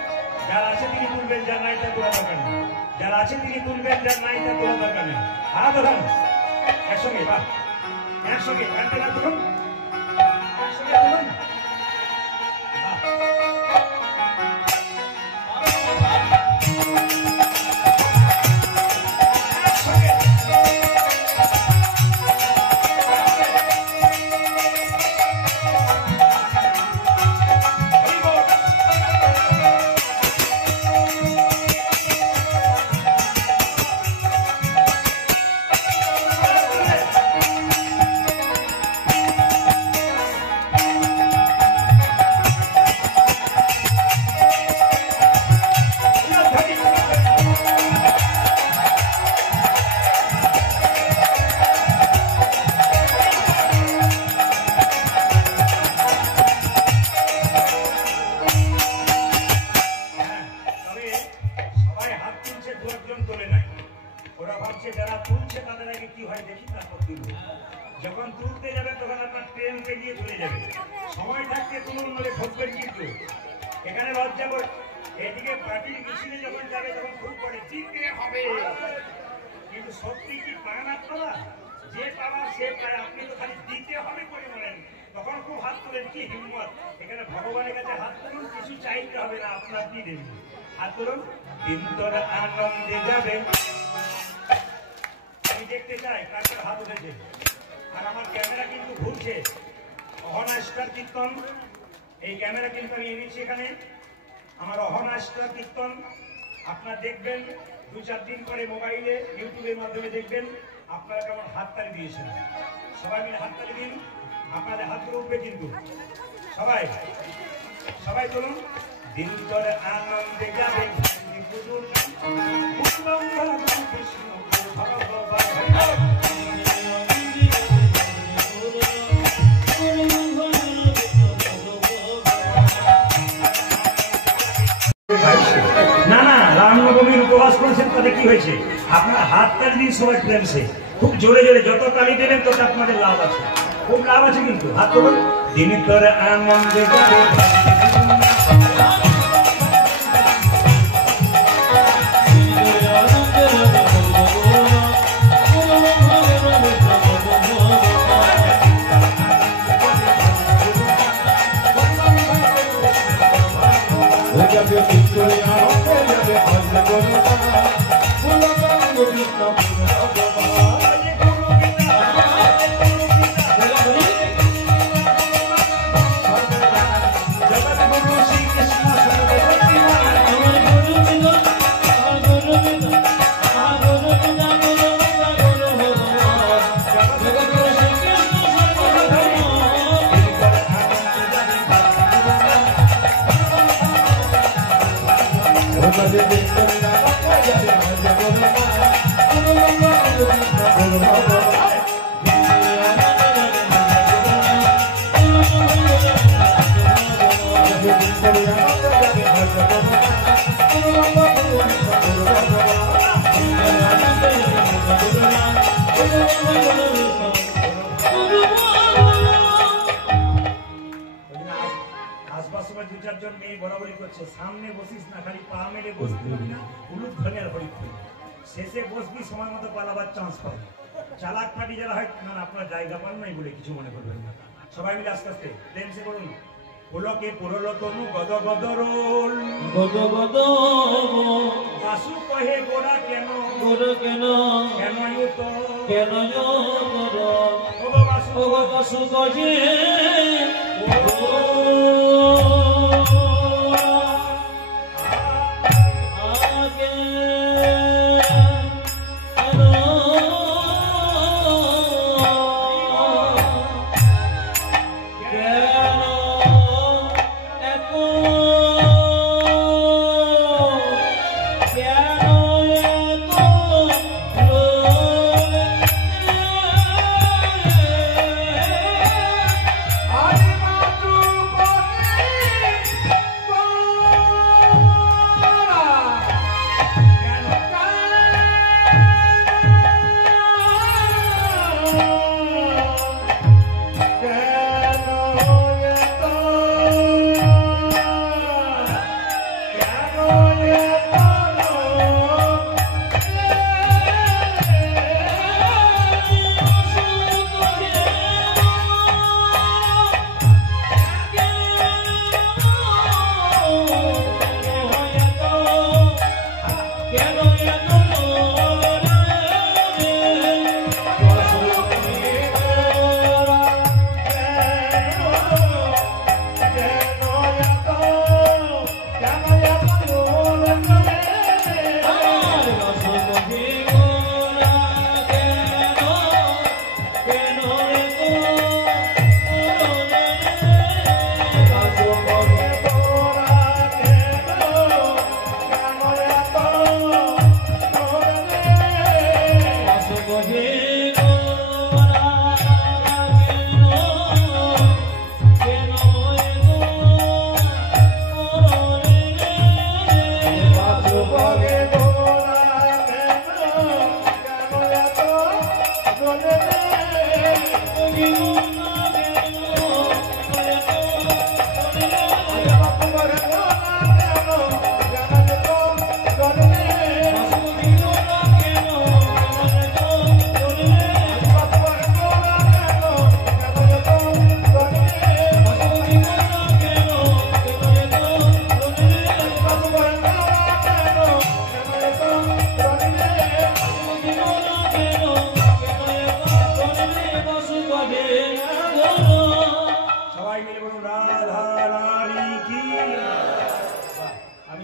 যারা আছে তিনি তুলবেন, যার নাই তার তোলা দরকার নেই। যারা আছে তিনি তুলবেন, যার নাই তার তোলা দরকার নেই। হাত ধরান একসঙ্গে, বাহ, একসঙ্গে কানতে না তুলুন, একসঙ্গে তুলুন। যখন তুলতে যাবে তখন আপনার ট্রেন পেরিয়ে চলে যাবে, সময় থাকতে তুলুন, বলে খোঁজবেন কিন্তু এখানে লজ্জা করে। এদিকে পার্টির মিছিলে যখন যাবে তখন খুব করে দিতে হবে, কিন্তু সত্যি কি পান আপনারা? যে পাওয়া সে পায়, আপনি তো খালি দিতে হবে করে বলেন, তখন খুব হাত তুলেন, কি হিম্মত। এখানে ভগবানের কাছে হাত তুলুন, কিছু চাইতে হবে না, আপনি আপনি দেবেন। হাত তুলুন, দিন তোর আনন্দে যাবে। আমি দেখতে চাই কার কার হাত উঠেছে। আর আমার ক্যামেরা কিন্তু ঘুরছে, অহনাস্টার কীর্তন, এই ক্যামেরা কিন্তু আমি এনেছি এখানে, আমার অহনাস্টার কীর্তন আপনারা দেখবেন 2-4 দিন পরে মোবাইলে ইউটিউবের মাধ্যমে দেখবেন। আপনারা কেমন হাততালি দিয়েছেন, সবাই মিলে হাততালি দিন। আপনাদের হাতগুলো উঠবে কিন্তু, সবাই সবাই বলুন, দিন তোর আনন্দে যাবে কৃষ্ণ ভগবান। না না, রামনবমীর উপবাস করেছেন, তাতে কি হয়েছে? আপনার হাত তালি দিয়ে সবাই প্রেমছে, খুব জোরে জোরে যত তালি দেবেন তত আপনাদের লাভ আছে, খুব লাভ আছে কিন্তু। হাত তুলুন, দিন তোর আনন্দে যাবে। Thank you. চারজন মেয়ে বরাবরই করছে, সামনে বসিস না, খালি পা মেরে বসতে পারি না, হলুদ ধনে আর হরিদ ধনে। শেষে বসবি, সময় মতো পালাবার চান্স পাবে। চালাক পাটি যারা হয়, না আপনার জায়গা পান নাই বলে কিছু মনে করবেন না। সবাই মিলে আস্তে আস্তে ড্যান্সে করুন। পুলকে পুরল তনু গদ গদ রোল, গদ গদ বাসু কহে গোড়া কেন, গোড়া কেন, কেন তো কেন ও বাসু, ও বাসু গজে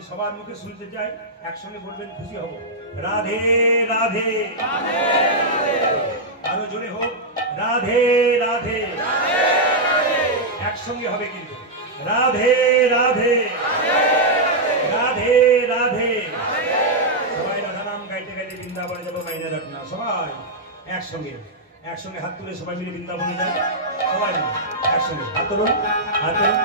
সবার মুখে শুনতে চাই, একসঙ্গে বলবেন, খুশি হব। রাধে রাধে, আরো জোরে হোক, রাধে রাধে, একসঙ্গে হবে কিন্তু, রাধে রাধে, রাধে রাধে। সবাই রাধা নাম গাইতে গাইতে বৃন্দাবনে যাবো, মাইনে রাখ না। সবাই একসঙ্গে, একসঙ্গে হাত তুলে সবাই মিলে বৃন্দাবনে যায়। সবাই মিলে একসঙ্গে হাত তুলুন, হাত তুলুন।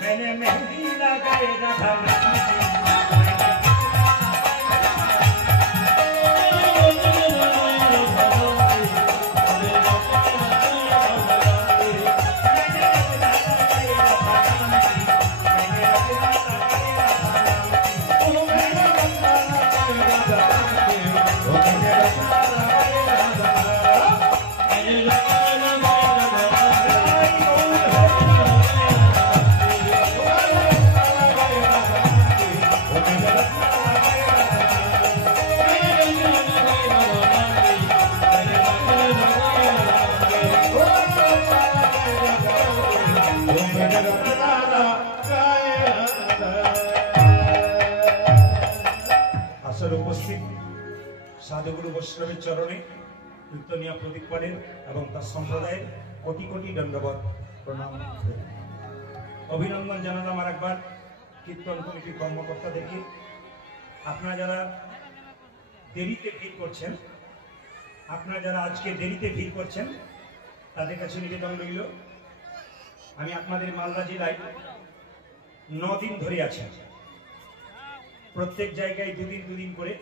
मैंने मेहंदी लगाए राधा नाम की উপস্থিত সাধুগুরু বৈষ্ণবের চরণে কীর্তনিয়া প্রদীপ পালেন এবং তার সম্প্রদায়ের কোটি কোটি দণ্ডবত প্রণাম অভিনন্দন জানালাম আর একবার কীর্তন কমিটির কর্মকর্তাদেরকে। আপনারা যারা দেরিতে ভিড় করছেন, আপনারা যারা আজকে দেরিতে ভিড় করছেন তাদের কাছে নিবেদন রইল, আমি আপনাদের মালদা জেলায় 9 দিন ধরে আছি, প্রত্যেক জায়গায় দুদিন করে।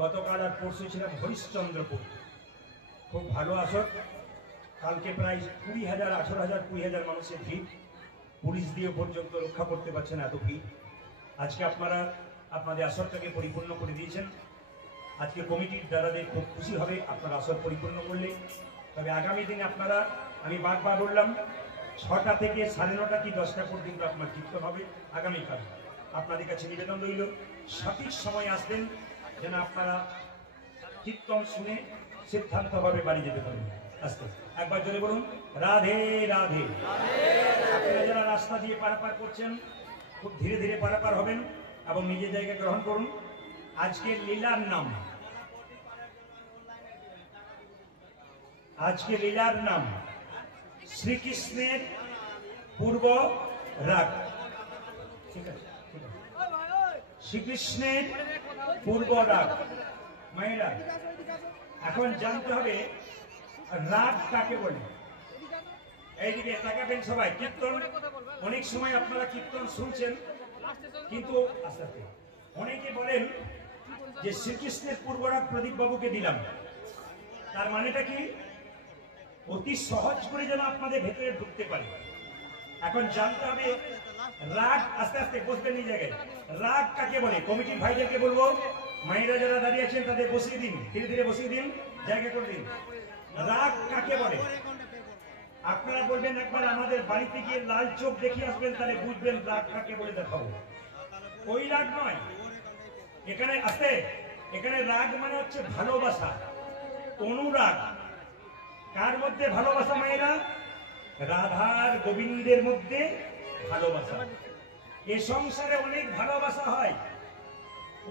গতকাল আর পরশু ছিলাম হরিশ্চন্দ্রপুর, খুব ভালো আসর। কালকে প্রায় 20,000 18,000 20,000 মানুষের ভিড়, পুলিশ দিয়ে পর্যন্ত রক্ষা করতে পারছেন এত ভিড়। আজকে আপনারা আপনাদের আসরটাকে পরিপূর্ণ করে দিয়েছেন। আজকে কমিটির দ্বারাদের খুব খুশি হবে আপনারা আসর পরিপূর্ণ করলে। তবে আগামী দিনে আপনারা, আমি বারবার বললাম, 6টা থেকে 9:30 কি 10টা পর্যন্ত আপনার কীর্তন হবে আগামীকাল। আপনাদের কাছে নিবেদন রইল সঠিক সময় আসবেন, যেন আপনারা কীর্তন শুনে সিদ্ধান্তভাবে বাড়ি যেতে পারেন। আসতে একবার জোরে বলুন রাধে রাধে। আপনারা যারা রাস্তা দিয়ে পারাপার করছেন খুব ধীরে ধীরে পারাপার হবেন এবং নিজের জায়গা গ্রহণ করুন। আজকের লীলার নাম, আজকে লীলার নাম শ্রীকৃষ্ণের পূর্ব রাগ। ঠিক আছে, শ্রীকৃষ্ণের পূর্ব রাগ। মায়েরা এখন জানতে হবে রাগ কাকে বলে। এইদিকে তাকাবেন সবাই। কীর্তন অনেক সময় আপনারা কীর্তন শুনছেন, কিন্তু আস্তে আস্তে অনেকে বলেন যে শ্রীকৃষ্ণের পূর্ব রাগ প্রদীপ বাবুকে দিলাম, তার মানেটা কি? অতি সহজ করে যেন আপনাদের ভেতরে ঢুকতে পারে। এখন জানতে হবে রাগ। আস্তে আস্তে বসবেন এই জায়গায়। রাগ কাকে বলে? কমিটির ভাইদেরকে বলবো, মায়েরা যারা দাঁড়িয়ে আছেন তাদের বসিয়ে দিন, ধীরে ধীরে বসিয়ে দিন, জায়গা করে দিন। রাগ কাকে বলে আপনারা বলবেন, একবার আমাদের বাড়িতে গিয়ে লাল চোখ দেখিয়ে আসবেন, তাহলে বুঝবেন রাগ কাকে বলে দেখাবো। ওই রাগ নয় এখানে। আসতে এখানে রাগ মানে হচ্ছে ভালোবাসা, অনুরাগ। কার মধ্যে ভালোবাসা মায়েরা? রাধার গোবিন্দের মধ্যে ভালোবাসা। এ সংসারে অনেক ভালোবাসা হয়,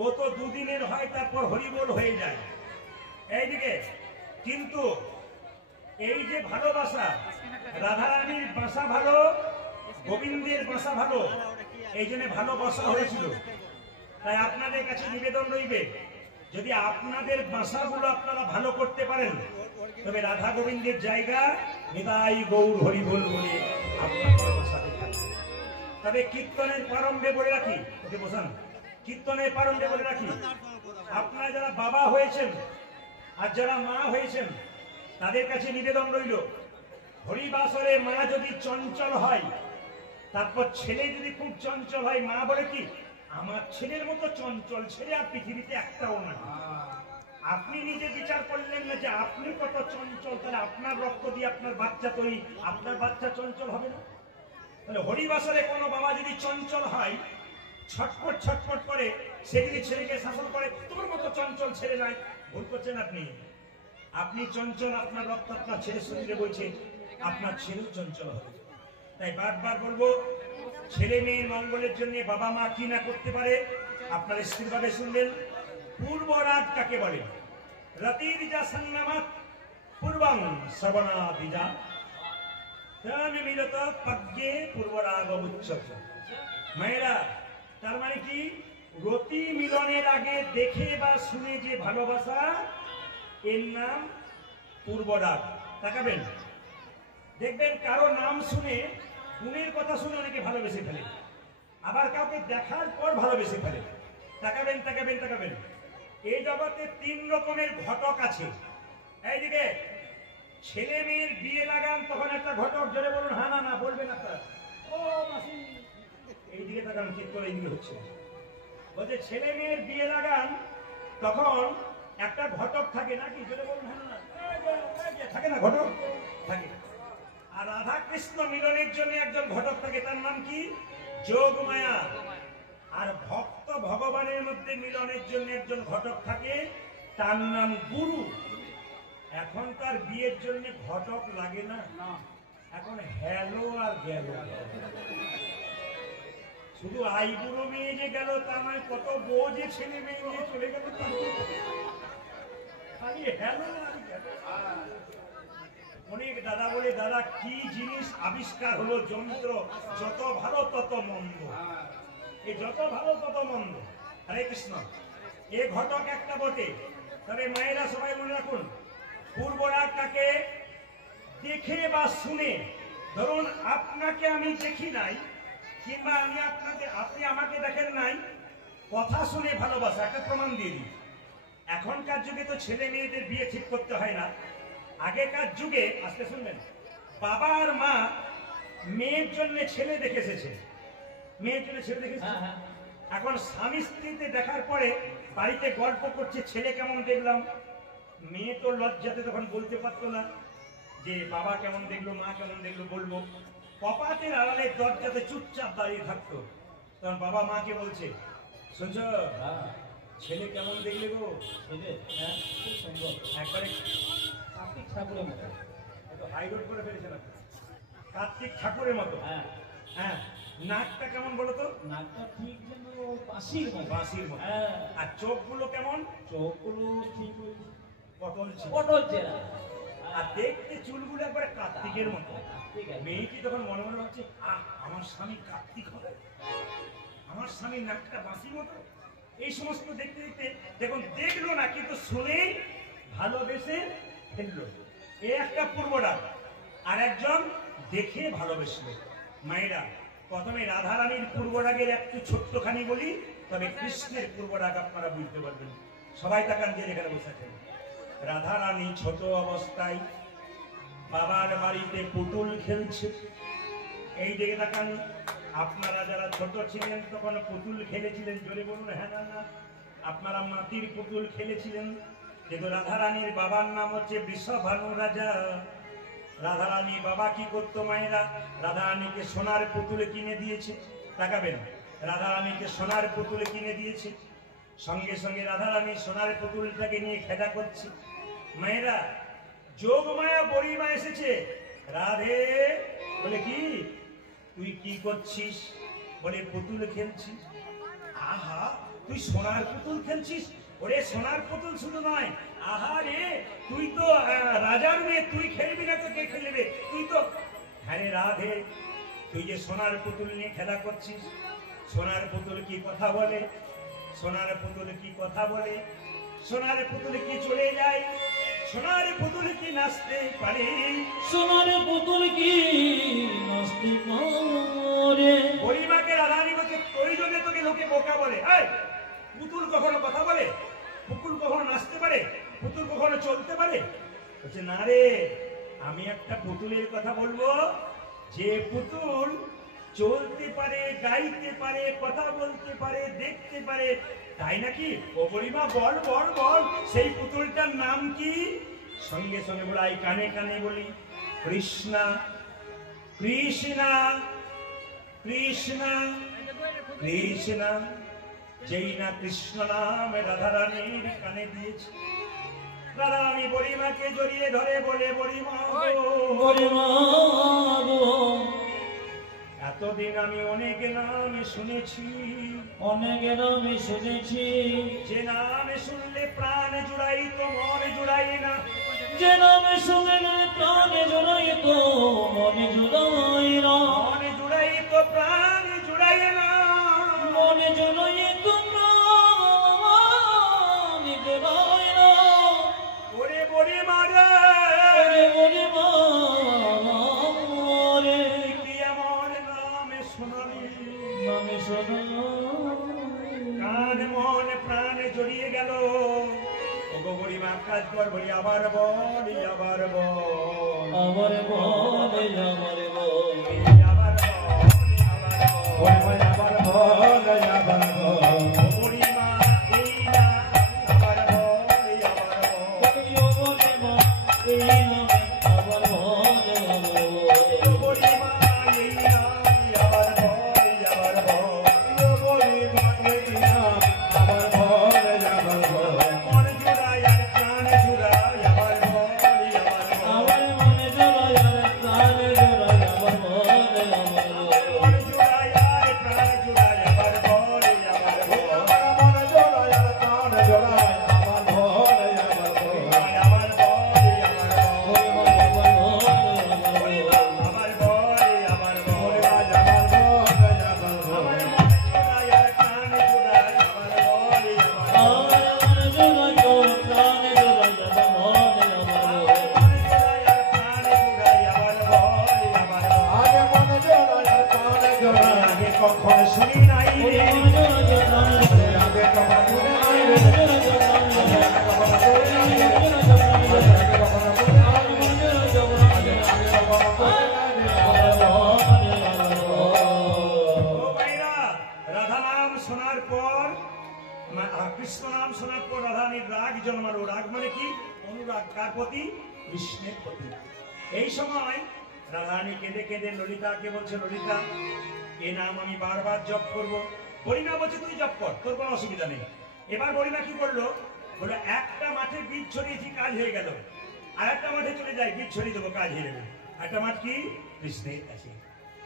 ও তো দুদিনের হয়, তারপর হরিবোল হয়ে যায় এইদিকে। কিন্তু এই যে ভালোবাসা, রাধারানীর বাসা ভালো, গোবিন্দের বাসা ভালো, এই জন্য ভালোবাসা হয়েছিল। তাই আপনাদের কাছে নিবেদন রইবে, যদি আপনাদের বাসাগুলো আপনারা ভালো করতে পারেন, তবে রাধা গোবিন্দের জায়গা নিতাই গৌর হরিবোল বলে আপনাদের বাসাতে থাকবে। তবে কীর্তনের প্রারম্ভে বলে রাখি, ওকে বসান, কীর্তনের প্রারম্ভে বলে রাখি, আপনারা যারা বাবা হয়েছেন আর যারা মা হয়েছেন তাদের কাছে নিবেদন রইল, হরিবাসরে মা যদি চঞ্চল হয়, তারপর ছেলে যদি খুব চঞ্চল হয়, মা বলে কি আমার ছেলের মতো চঞ্চল ছেলে আর পৃথিবীতে একটাও না। আপনি নিজে বিচার করলেন না যে আপনি কত চঞ্চল, তাহলে আপনার রক্ত দিয়ে আপনার বাচ্চা তৈরি, আপনার বাচ্চা চঞ্চল হবে না? তাহলে হরিবাসরে কোনো বাবা যদি চঞ্চল হয়, ছটফট ছটফট করে, সে যদি ছেলেকে শাসন করে, তোর মতো চঞ্চল ছেলে নয়, ভুল করছেন আপনি। আপনি চঞ্চল, আপনার রক্ত আপনার ছেলের শরীরে বইছে, আপনার ছেলেও চঞ্চল হবে। তাই বারবার বলবো, ছেলে মেয়ের মঙ্গলের জন্য বাবা মা কি না করতে পারে আপনার স্থিরভাবে শুনবেন। পূর্ব রাগ কাকে বলে? রতির যা সন্নামাত পূর্বং শ্রবণা বিজা তান মিলত পজ্ঞে পূর্ব রাগ উচ্চতে। মায়েরা, তার মানে কি? রতি মিলনের আগে দেখে বা শুনে যে ভালোবাসা, এর নাম পূর্ব ডাক। তাকাবেন, দেখবেন কারো নাম শুনে, গুণের কথা শুনে অনেকে ভালোবেসে ফেলে, আবার কাউকে দেখার পর ভালোবেসে ফেলে। তাকাবেন তাকাবেন তাকাবেন, এই জগতে 3 রকমের ঘটক আছে। এইদিকে ছেলে মেয়ের বিয়ে লাগান, তখন একটা ঘটক, জোরে বলুন। হ্যাঁ না না বলবেন আপনারা। ও মাসি, এইদিকে তাকান, ঠিক করে এইদিকে হচ্ছে। বলছে ছেলে মেয়ের বিয়ে লাগান, তখন একটা ঘটক থাকে নাকি, জোরে বলুন। হ্যাঁ না থাকে না, ঘটক থাকে। আর রাধা কৃষ্ণ মিলনের জন্য একজন ঘটক থাকে, তার নাম কি? যোগমায়া। আর ভক্ত ভগবানের মধ্যে মিলনের জন্য একজন ঘটক থাকে, তার নাম গুরু। এখন তার বিয়ের জন্য ঘটক লাগে না, এখন হ্যালো আর গেল। শুধু আইবুড়ো মেয়ে যে গেল তা নয়, কত বউ যে ছেলে মেয়ে নিয়ে চলে গেল, খালি হ্যালো আর গেল। অনেক দাদা বলে, দাদা কি জিনিস আবিষ্কার হলো, যন্ত্র, যত ভালো তত মন্দ। এই যত ভালো তত মন্দ। হরে কৃষ্ণ। এ ঘটক একটা বটে, তবে মায়েরা সবাই মনে রাখুন, পূর্ব রাগটাকে দেখে বা শুনে, ধরুন আপনাকে আমি দেখি নাই, কিংবা আপনি আমাকে দেখেন নাই, কথা শুনে ভালোবাসা, একটা প্রমাণ দিয়ে দিই। এখনকার যুগে তো ছেলে মেয়েদের বিয়ে ঠিক করতে হয় না। আগেকার যুগে, আজকে শুনবেন, বাবা আর মা মেয়ের জন্য ছেলে দেখে এসেছে, মেয়ের জন্য ছেলে দেখে এসেছে। এখন স্বামী স্ত্রীতে দেখার পরে বাড়িতে গল্প করছে, ছেলে কেমন দেখলাম। মেয়ে তো লজ্জাতে তখন বলতে পারতো না যে বাবা কেমন দেখলো, মা কেমন দেখলো বলবো। কপাতের আড়ালে দরজাতে চুপচাপ দাঁড়িয়ে থাকতো। তখন বাবা মাকে বলছে, শুনছ ছেলে কেমন দেখলে গো? ছেলে খুব সুন্দর, একবারে কার্তিক ঠাকুরের মতো। হাইরোড করে ফেলেছেন আপনি, কার্তিক ঠাকুরের মতো। হ্যাঁ হ্যাঁ, নাকটা কেমন বলো তো? নাকটা ঠিক যেন বাঁশির মতো। বাঁশির মতো। হ্যাঁ। আর চোখগুলো কেমন? চোখগুলো ঠিক ওই পটল ছিল। পটল চেরা। আর দেখতে চুলগুলো একবারে কার্তিকের মতো। কার্তিক একদম। মেয়েটি তখন মনে মনে হচ্ছে, আমার স্বামী কার্তিক হবে, আমার স্বামীর নাকটা বাঁশির মতো। এই সমস্ত দেখতে দেখতে দেখুন, দেখলো না কিন্তু শুনেই ভালোবেসে ফেললো। এ একটা পূর্ব ডাক। আর একজন দেখে ভালোবেসলো। মায়েরা, প্রথমে রাধা রানীর পূর্ব ডাকের একটু ছোট্টখানি বলি, তবে কৃষ্ণের পূর্ব ডাক আপনারা বুঝতে পারবেন। সবাই তাকান, যে এখানে বসে আছেন। রাধা রানী ছোট অবস্থায় বাবার বাড়িতে পুতুল খেলছে। এই দিকে তাকান, আপনারা যারা ছোট ছিলেন তখন পুতুল খেলেছিলেন, জোরে বলুন হ্যাঁ না না। আপনারা মাটির পুতুল খেলেছিলেন, কিন্তু রাধা রানীর বাবার নাম হচ্ছে বৃষভানু রাজা। রাধা রানী বাবা কি করতো মায়েরা? রাধা রানীকে সোনার পুতুলে কিনে দিয়েছে। তাকাবেন, রাধা রানীকে সোনার পুতুলে কিনে দিয়েছে, সঙ্গে সঙ্গে রাধা রানী সোনার পুতুলটাকে নিয়ে খেলা করছে। মায়েরা, যোগমায়া বড়িমা এসেছে। রাধে বলে, কি তুই কি করছিস? বলে, পুতুল খেলছিস। আহা, তুই সোনার পুতুল খেলছিস? ওরে সোনার পুতুল শুধু নয়, আহা রে, তুই তো রাজার মেয়ে, তুই খেলবি না তো কে খেলবে? তুই তো, হ্যাঁ রে রাধে, তুই যে সোনার পুতুল নিয়ে খেলা করছিস, সোনার পুতুল কি কথা বলে? সোনার পুতুল কি কথা বলে? সোনার পুতুল কি চলে যায়? সোনার পুতুল কি নাচতে পারে? সোনার পুতুল কি নাচতে পারে? পরিমাকে রাধারানী বলছে, ওই জন্য তোকে লোকে বোকা বলে। এই, পুতুল কখনো কথা বলে? পুতুল কখনো নাচতে পারে? পুতুল কখনো চলতে পারে? বলছে, না রে, আমি একটা পুতুলের কথা বলবো, যে পুতুল চলতে পারে, গাইতে পারে, কথা বলতে পারে, দেখতে পারে। তাই নাকি? ও বলিমা, বল বল বল, সেই পুতুলটার নাম কি? সঙ্গে সঙ্গে বলাই, কানে কানে বলি, কৃষ্ণা কৃষ্ণা কৃষ্ণা কৃষ্ণা। যেই না কৃষ্ণ নাম রাধা রানীর কানে দিয়েছে, রাধা রানী বড়িমাকে জড়িয়ে ধরে বলে, বড়িমা গো, এতদিন আমি অনেক নামে শুনেছি, অনেক নামে শুনেছি, যে নামে শুনলে প্রাণ জুড়াই তো মন জুড়াই না। যে নামে শুনলে প্রাণে জুড়াই তো মনে জুড়াই না। মনে জুড়াই তো প্রাণ জুড়াই না। মনে জুড়াই তো প্রাণ জুড়াই না। ওরে বড়িমা রে, বল আবার বল আমার বলে আমার বল আবার বল আবার বল আবার বল বুড়িমা এই না আবার বল আবার বল বুড়িমা এই না আবার বল বুড়িমা এই না আবার বল আবার বল বুড়িমা এই না আবার বল আবার বল মন জুড়ায় আর প্রাণ জুড়ায় আবার বল আবার বল আমার মনে জড়ায় আর প্রাণ জড়ায় আবার বল মন জুড়ায় আর প্রাণ জুড়ায় আবার বল আবার বল মন জুড়ায় আর প্রাণ জুড়ায় আবার বল আবার বল আবার বল আবার বল আবার বল কখন শুনি নাই রে আগে কখন শুনি নাই রে রাধা নাম শোনার পর কৃষ্ণ নাম শোনার পর রাধারানীর রাগ জন্মালো। রাগ মানে কি? অনুরাগ। কার প্রতি? কৃষ্ণের প্রতি। এই সময় রাধারানী কেঁদে কেঁদে ললিতাকে বলছে, ললিতা এ নাম আমি বারবার জপ করবো। বলিমা বলছে তুই জপ কর, তোর কোনো অসুবিধা নেই। এবার বলিমা কি করলো? বলে একটা মাঠে বীজ ছড়িয়েছি, কাজ হয়ে গেল। আর একটা মাঠে চলে যাই, বীজ ছড়িয়ে দেবো, কাজ হয়ে যাবে। একটা মাঠ কি? কৃষ্ণের কাছে।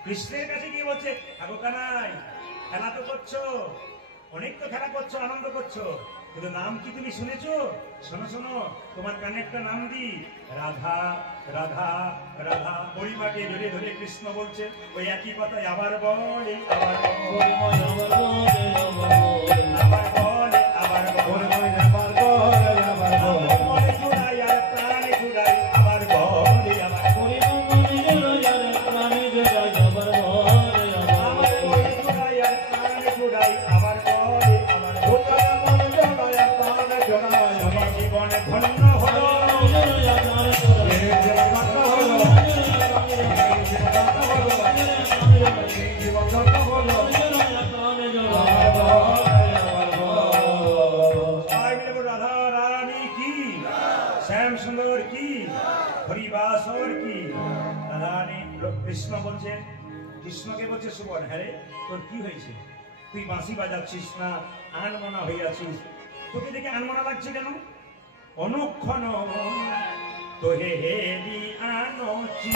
কৃষ্ণের কাছে গিয়ে বলছে, আগো কানাই খেলা তো করছো, অনেক তো খেলা করছো, আনন্দ করছো, কিন্তু নাম কি তুমি শুনেছো? শোনো শোনো, তোমার কানে একটা নাম দি, রাধা রাধা রাধা। পরিমাকে ধরে ধরে কৃষ্ণ বলছে ওই একই কথাই, আবার বলে আবার বলে আবার বলে আবার বলে আবার বলে আবার বলে মনে জুড়াই আর প্রাণে জুড়াই আবার বলে আবার বলে মনে জুড়াই আর প্রাণে জুড়াই আবার বলে আবার মনে জুড়াই আর প্রাণে জুড়াই আবার বলে আবার বলে মনে জুড়াই আর প্রাণে জুড়াই আমার জীবনে ধন্য হলো কৃষ্ণ বলছে, কৃষ্ণকে বলছে সুবল, হ্যাঁ রে তোর কি হয়েছে? তুই বাঁশি বাজাচ্ছিস না, আনমনা হয়ে আছিস, তোকে দেখে আনমনা লাগছে কেন? অনুক্ষণ তোহে হেরি আনছি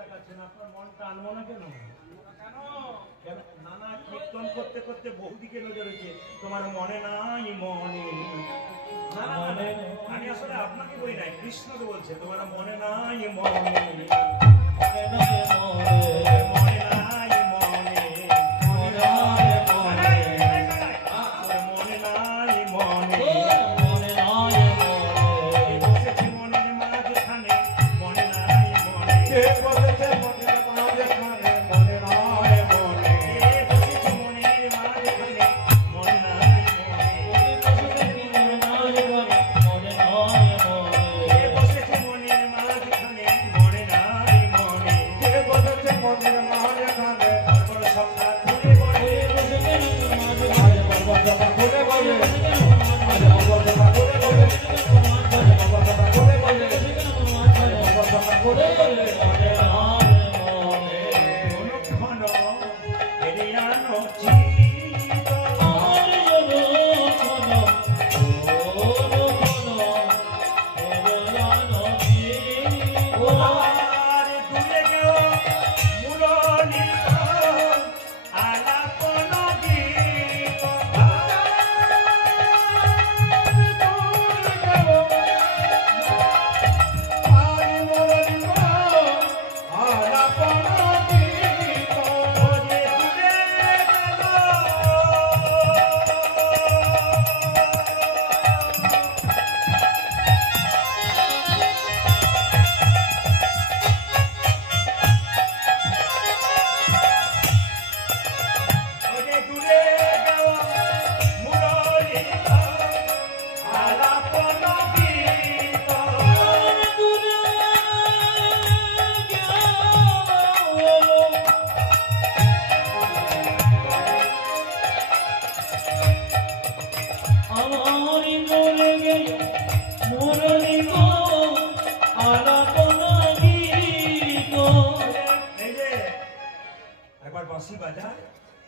তাকাচ্ছেন? আপনার মনটা আনবো না কেন? কেন? নানা কীর্তন করতে করতে বহুদিকে নজর হয়েছে। তোমার মনে নাই মনে? না, না, না, আমি আসলে আপনাকে বলি নাই, কৃষ্ণকে বলছে তোমার মনে নাই মনে? মনে নাই মনে? মনে নাই মনে? মনে নাই মনে? বসেছে মনের মাঝখানে মনে নাই মনে? বসেছে মনের মাঝখানে মনে নাই মনে? বসেছে মনের মাঝখানে মনে নাই মনে? বসেছে মনের মাঝখানে মনে নাই মনে? বসেছে মনের মাঝখানে বড় সন্ধ্যা ঘুরে বলে ঘন এরিয়ানো চিত আর দূরে গেও মুরলী আলাপন গীত একবার বাঁশি বাজা,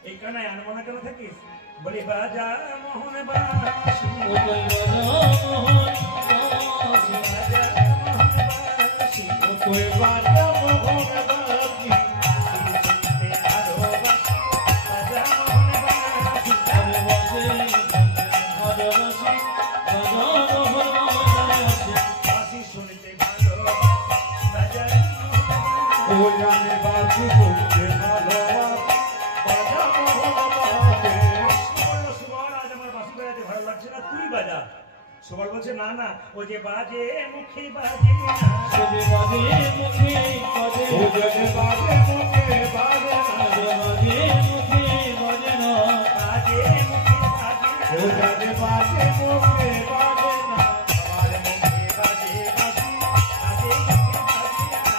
এই কানায় আনবো না কেন থাকিস? বলি বাজা মোহন বাঁশি, বাজা মোহন বাঁশি, বাজা মোহন বাঁশি, শুনতে ভালোবাসি, বাজা মোহন বাঁশি, বাঁশি শুনতে ভালোবাসি, বাজা মোহন বাঁশি, শুনতে ভালোবাসি, বাজা মোহন বাঁশি। সুবল আজ আমার বাঁশি বাজাতে ভালো লাগছে না, তুই বাজা। সুবল বলছে না না, ও যে বাজে মুখে বাজে না, ও যে বাজে মুখে বাজে, ও যে বাজে মুখে বাজে না, বাজে মুখে বাজে না, বাজে মুখে বাজে, ও যে বাজে মুখে বাজে না, আমার মুখে বাজে বাঁশি, বাজে মুখে বাজে না,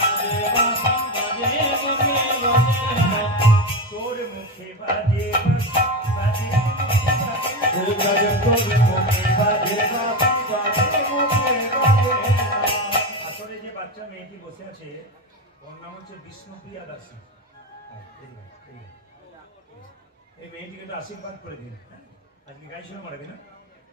বাজে বাঁশি, বাজে মুখে বাজে না, তোর মুখে বাজে বাঁশি, বাজে মুখে বাজে না, তোর মুখে বাজে বাঁশি, বাজে মুখে বাজে না। আসলে যে বাচ্চা মেয়েটি বসে আছে ওর নাম হচ্ছে বিষ্ণুপ্রিয়া দাসী। এই মেয়েটিকে একটু আশীর্বাদ করে দিন। আজকে গাইছিল মারাবি না,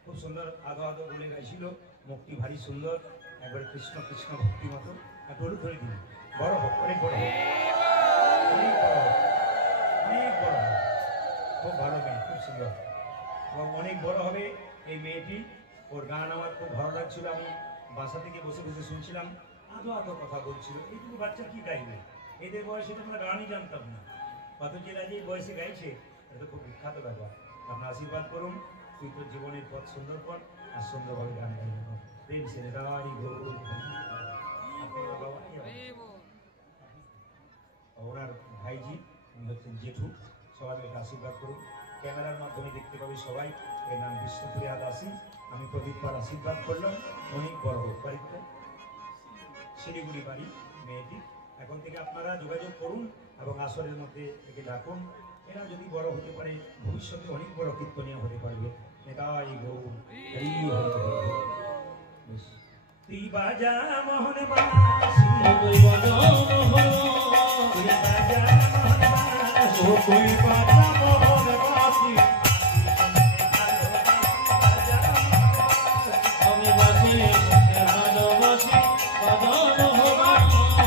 খুব সুন্দর আদো আদো বলে গাইছিল, মুখটি ভারী সুন্দর, একবারে কৃষ্ণ কৃষ্ণ ভক্তি মতো। একটু হলুদ ধরে দিন, বড় হোক, অনেক বড় হোক, অনেক বড় হোক, অনেক বড় হোক। খুব ভালো মেয়ে, খুব সুন্দর এবং অনেক বড় হবে এই মেয়েটি। ওর গান আমার খুব ভালো লাগছিল, আমি বাসা থেকে বসে বসে শুনছিলাম, আদো আদো কথা বলছিল। এইটুকু বাচ্চা কি গাইবে? এদের বয়সে তো আমরা গানই জানতাম না, অথচ এরা যে বয়সে গাইছে এটা খুব বিখ্যাত ব্যাপার। আপনার আশীর্বাদ করুন, তুই তোর জীবনের পথ সুন্দর পথ আর সুন্দরভাবে গান গাইবেন। প্রেম সে রাই গৌর। ওনার ভাইজি উনি হচ্ছেন জেঠু, সবাই একটা আশীর্বাদ করুন। ক্যামেরার মাধ্যমে দেখতে পাবে সবাই। এর নাম বিষ্ণুপ্রিয়া দাসী। আমি প্রদীপ পার আশীর্বাদ করলাম, অনেক বড় হোক। বাড়িতে শিলিগুড়ি বাড়ি মেয়েটি। এখন থেকে আপনারা যোগাযোগ করুন এবং আসরের মধ্যে থেকে ডাকুন। এরা যদি বড় হতে পারে ভবিষ্যতে অনেক বড় কীর্তনীয় হতে পারবে। নেতাই গৌর হরি হরি। তুই বাজা মোহন বাঁশি, তুই বাজা মোহন বাঁশি, তুই বাজা মোহন বাঁশি, আমি বাঁশি ভালোবাসি, বাজা মোহন বাঁশি।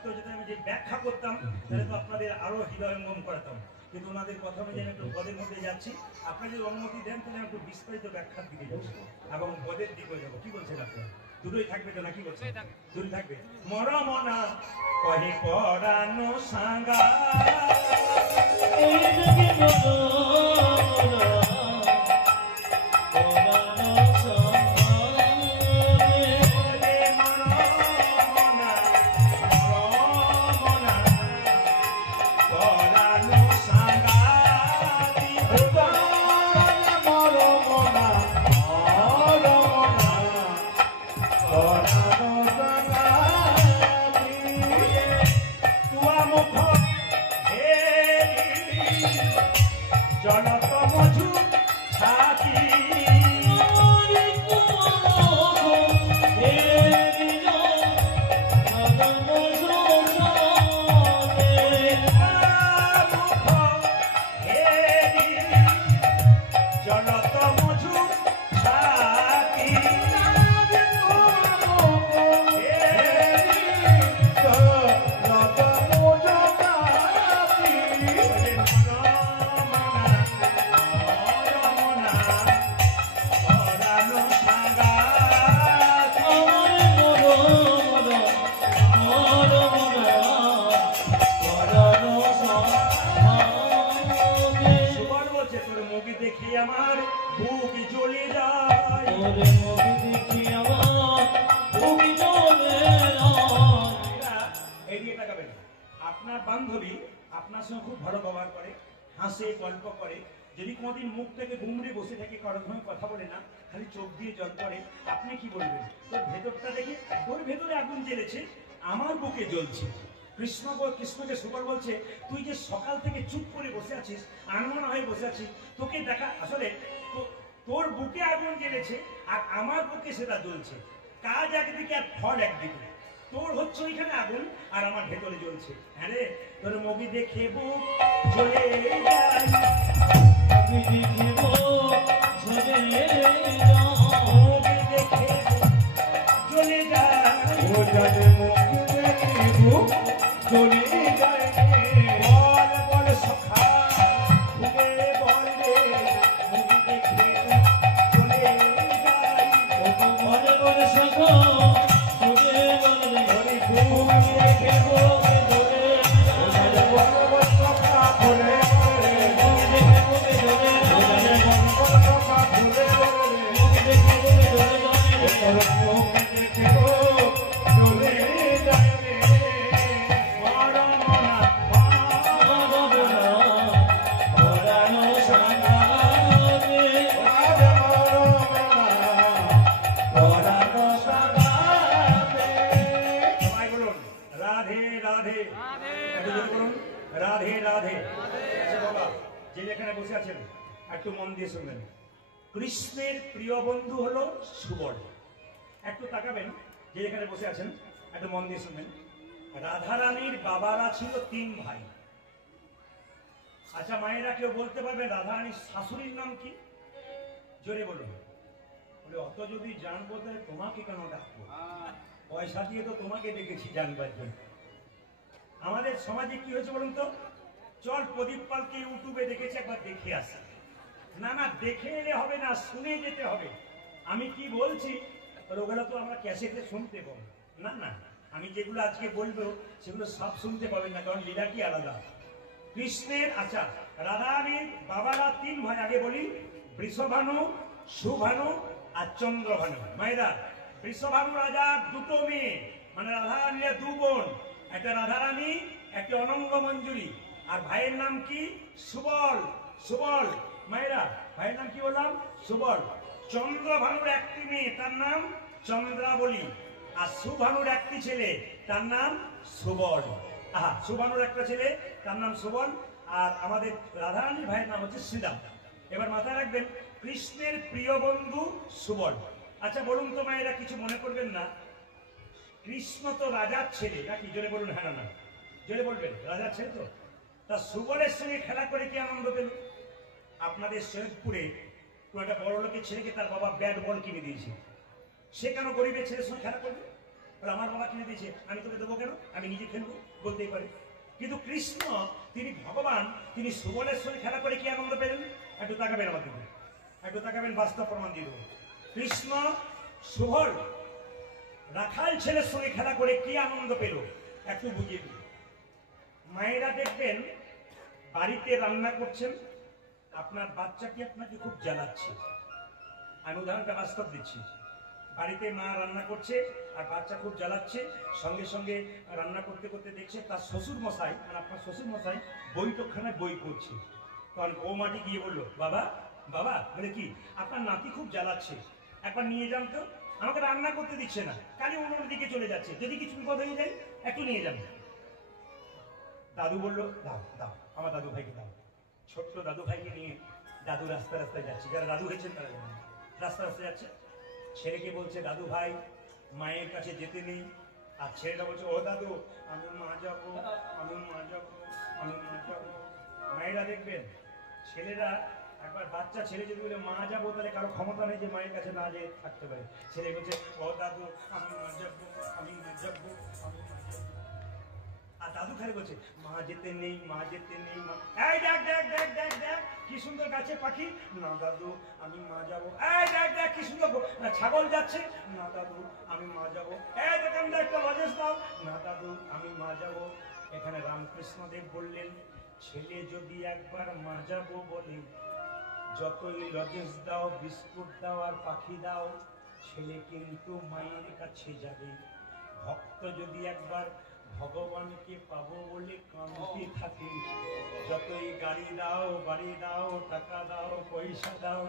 থাকতো, যদি আমি যে ব্যাখ্যা করতাম তাহলে তো আপনাদের আরো হৃদয়ঙ্গম করাতাম, কিন্তু ওনাদের কথা অনুযায়ী আমি একটু পদের মধ্যে যাচ্ছি। আপনারা যদি অনুমতি দেন তাহলে আমি একটু বিস্তারিত ব্যাখ্যার দিকে যাচ্ছি এবং পদের দিকে যাবো। কি বলছেন আপনারা? দুটোই থাকবে তো নাকি বলছেন? দুটোই থাকবে। মরমনা কহে পরানো সাঙ্গা বান্ধবী আপনার সঙ্গে খুব ভালো ব্যবহার করে, হাসে, গল্প করে, যদি কোনোদিন মুখ থেকে ঘুমড়ে বসে থাকে, কারোর সঙ্গে কথা বলে না, খালি চোখ দিয়ে জল পড়ে, আপনি কি বলবেন? তোর ভেতরটা দেখে, তোর ভেতরে আগুন জ্বেলেছে, আমার বুকে জ্বলছে। কৃষ্ণকে সুবল বলছে, তুই যে সকাল থেকে চুপ করে বসে আছিস, আনমনা হয়ে বসে আছিস, তোকে দেখা, আসলে তোর বুকে আগুন জ্বেলেছে আর আমার বুকে সেটা জ্বলছে, কাজ একদিকে আর ফল একদিকে। তোর হচ্ছে ওইখানে আগুন আর আমার ভেতরে জ্বলছে। হ্যাঁ রে, তোর মুভি দেখে বুক জ্বলে যায়, মুভি দেখে বুক জ্বলে যায়, মুভি দেখে জ্বলে যায়, ও জানে মুভি দেখে বুক জ্বলে যায়। বল বল সখা খুলে বল রে, মুভি দেখে জ্বলে যায়, ও বল বল সখা একটু মন দিয়ে শুনবেন। কৃষ্ণের প্রিয় বন্ধু হলো সুবল। একটু তাকাবেন, যে এখানে বসে আছেন, একটু মন দিয়ে শুনবেন। রাধারানীর বাবারা ছিল 3 ভাই। আচ্ছা মায়েরা কেউ বলতে পারবে রাধারানীর শাশুড়ির নাম কি? জোরে বলুন। বলে অত যদি জানবো তাহলে তোমাকে কেন ডাকবো? পয়সা দিয়ে তো তোমাকে দেখেছি জানবার জন্য। আমাদের সমাজে কি হয়েছে বলুন তো? চল প্রদীপ পালকে ইউটিউবে দেখেছি, একবার দেখে আসি। না না, দেখে এলে হবে না, শুনে যেতে হবে। আমি কি বলছি ওগুলো তো আমরা ক্যাসেটে শুনতে পাবো না। না, আমি যেগুলো আজকে বলবো সেগুলো সব শুনতে পাবেন না, কারণ লীলাটি আলাদা। কৃষ্ণের, আচ্ছা রাধারানীর বাবারা 3 ভাই। আগে বলি, বৃষভানু, সুভানু আর চন্দ্রভানু। মায়েরা, বৃষভানু রাজার 2টো মেয়ে, মানে রাধারানীর 2 বোন, একটা রাধারানী, একটা অনঙ্গ মঞ্জুরি। আর ভাইয়ের নাম কি? সুবল। সুবল। মায়েরা, ভাইয়ের নাম কি বললাম? সুবল। চন্দ্রভানুর একটি মেয়ে, তার নাম চন্দ্রাবলী। আর সুভানুর একটি ছেলে, তার নাম সুবল। সুভানুর একটা ছেলে, তার নাম সুবল। আর আমাদের রাধারানীর ভাইয়ের নাম হচ্ছে শ্রীরাম। এবার মাথায় রাখবেন, কৃষ্ণের প্রিয় বন্ধু সুবল। আচ্ছা বলুন তো মায়েরা, কিছু মনে করবেন না, কৃষ্ণ তো রাজার ছেলে নাকি? জোরে বলুন। হ্যাঁ না, জোরে বলবেন, রাজার ছেলে তো। তা সুবলের সঙ্গে খেলা করে কি আনন্দ পেল? আপনাদের সৈয়দপুরে একটা বড় লোকের ছেলেকে তার বাবা ব্যাট বল কিনে দিয়েছে। সে কেন গরিবের ছেলের সঙ্গে খেলা করবে? আমার বাবা কিনে দিয়েছে, আমি তোকে দেবো কেন, আমি নিজে খেলবো, বলতেই পারে। কিন্তু কৃষ্ণ তিনি ভগবান, তিনি সুবলের সঙ্গে খেলা করে কি আনন্দ পেলেন? একটু তাকাবেন আমার দিকে, একটু তাকাবেন, বাস্তব প্রমাণ দিয়ে দেবো। কৃষ্ণ সুবল রাখাল ছেলের সঙ্গে খেলা করে কি আনন্দ পেল একটু বুঝিয়ে দিল। মায়েরা দেখবেন বাড়িতে রান্না করছেন, আপনার বাচ্চাকে আপনাকে খুব জ্বালাচ্ছে। আমি উদাহরণটা বাস্তব দিচ্ছি। বাড়িতে মা রান্না করছে আর বাচ্চা খুব জ্বালাচ্ছে, সঙ্গে সঙ্গে রান্না করতে করতে দেখছে তার শ্বশুর মশাই, মানে আপনার শ্বশুর মশাই বৈঠকখানায় বই পড়ছে। তখন বৌমাটি গিয়ে বললো, বাবা বাবা, বলে কি, আপনার নাতি খুব জ্বালাচ্ছে, একবার নিয়ে যান তো, আমাকে রান্না করতে দিচ্ছে না, খালি অন্য দিকে চলে যাচ্ছে, যদি কিছু বিপদ হয়ে যায় একটু নিয়ে যান। দাদু বললো, দাও দাও, আমার দাদু ভাইকে দাও। ছোট্ট দাদু ভাইকে নিয়ে দাদু রাস্তা রাস্তায় যাচ্ছে, যারা দাদু হয়েছেন তারা রাস্তা রাস্তায় যাচ্ছে। ছেলেকে বলছে, দাদু ভাই মায়ের কাছে যেতে নেই। আর ছেলেটা বলছে, ও দাদু আমি মা যাবো, আমি মা যাবো, আমি মা যাবো। মায়েরা দেখবেন, ছেলেরা একবার বাচ্চা ছেলে যদি বলে মা যাবো, তাহলে কারো ক্ষমতা নেই যে মায়ের কাছে না যেয়ে থাকতে পারে। ছেলে বলছে, ও দাদু আমি মা যাবো, আমি মা যাবো, আমি মা যাবো। আর দাদু খালি বলছে, মা যেতে নেই, মা যেতে নেই, মা। এই দেখ দেখ দেখ দেখ দেখ কি সুন্দর গাছে পাখি, না দাদু আমি মা যাবো। এই দেখ দেখ কি সুন্দর ছাগল যাচ্ছে, না দাদু আমি মা যাবো। এই দেখেন একটা লজেন্স দাও, না দাদু আমি মা যাবো। এখানে রামকৃষ্ণদেব বললেন, ছেলে যদি একবার মা যাবো বলে যতই লজেন্স দাও, বিস্কুট দাও আর পাখি দাও, ছেলে কিন্তু মায়ের কাছে যাবে। ভক্ত যদি একবার ভগবানকে পাবো বলে কাঁদতে থাকে, যতই গাড়ি দাও বাড়ি দাও, টাকা দাও পয়সা দাও,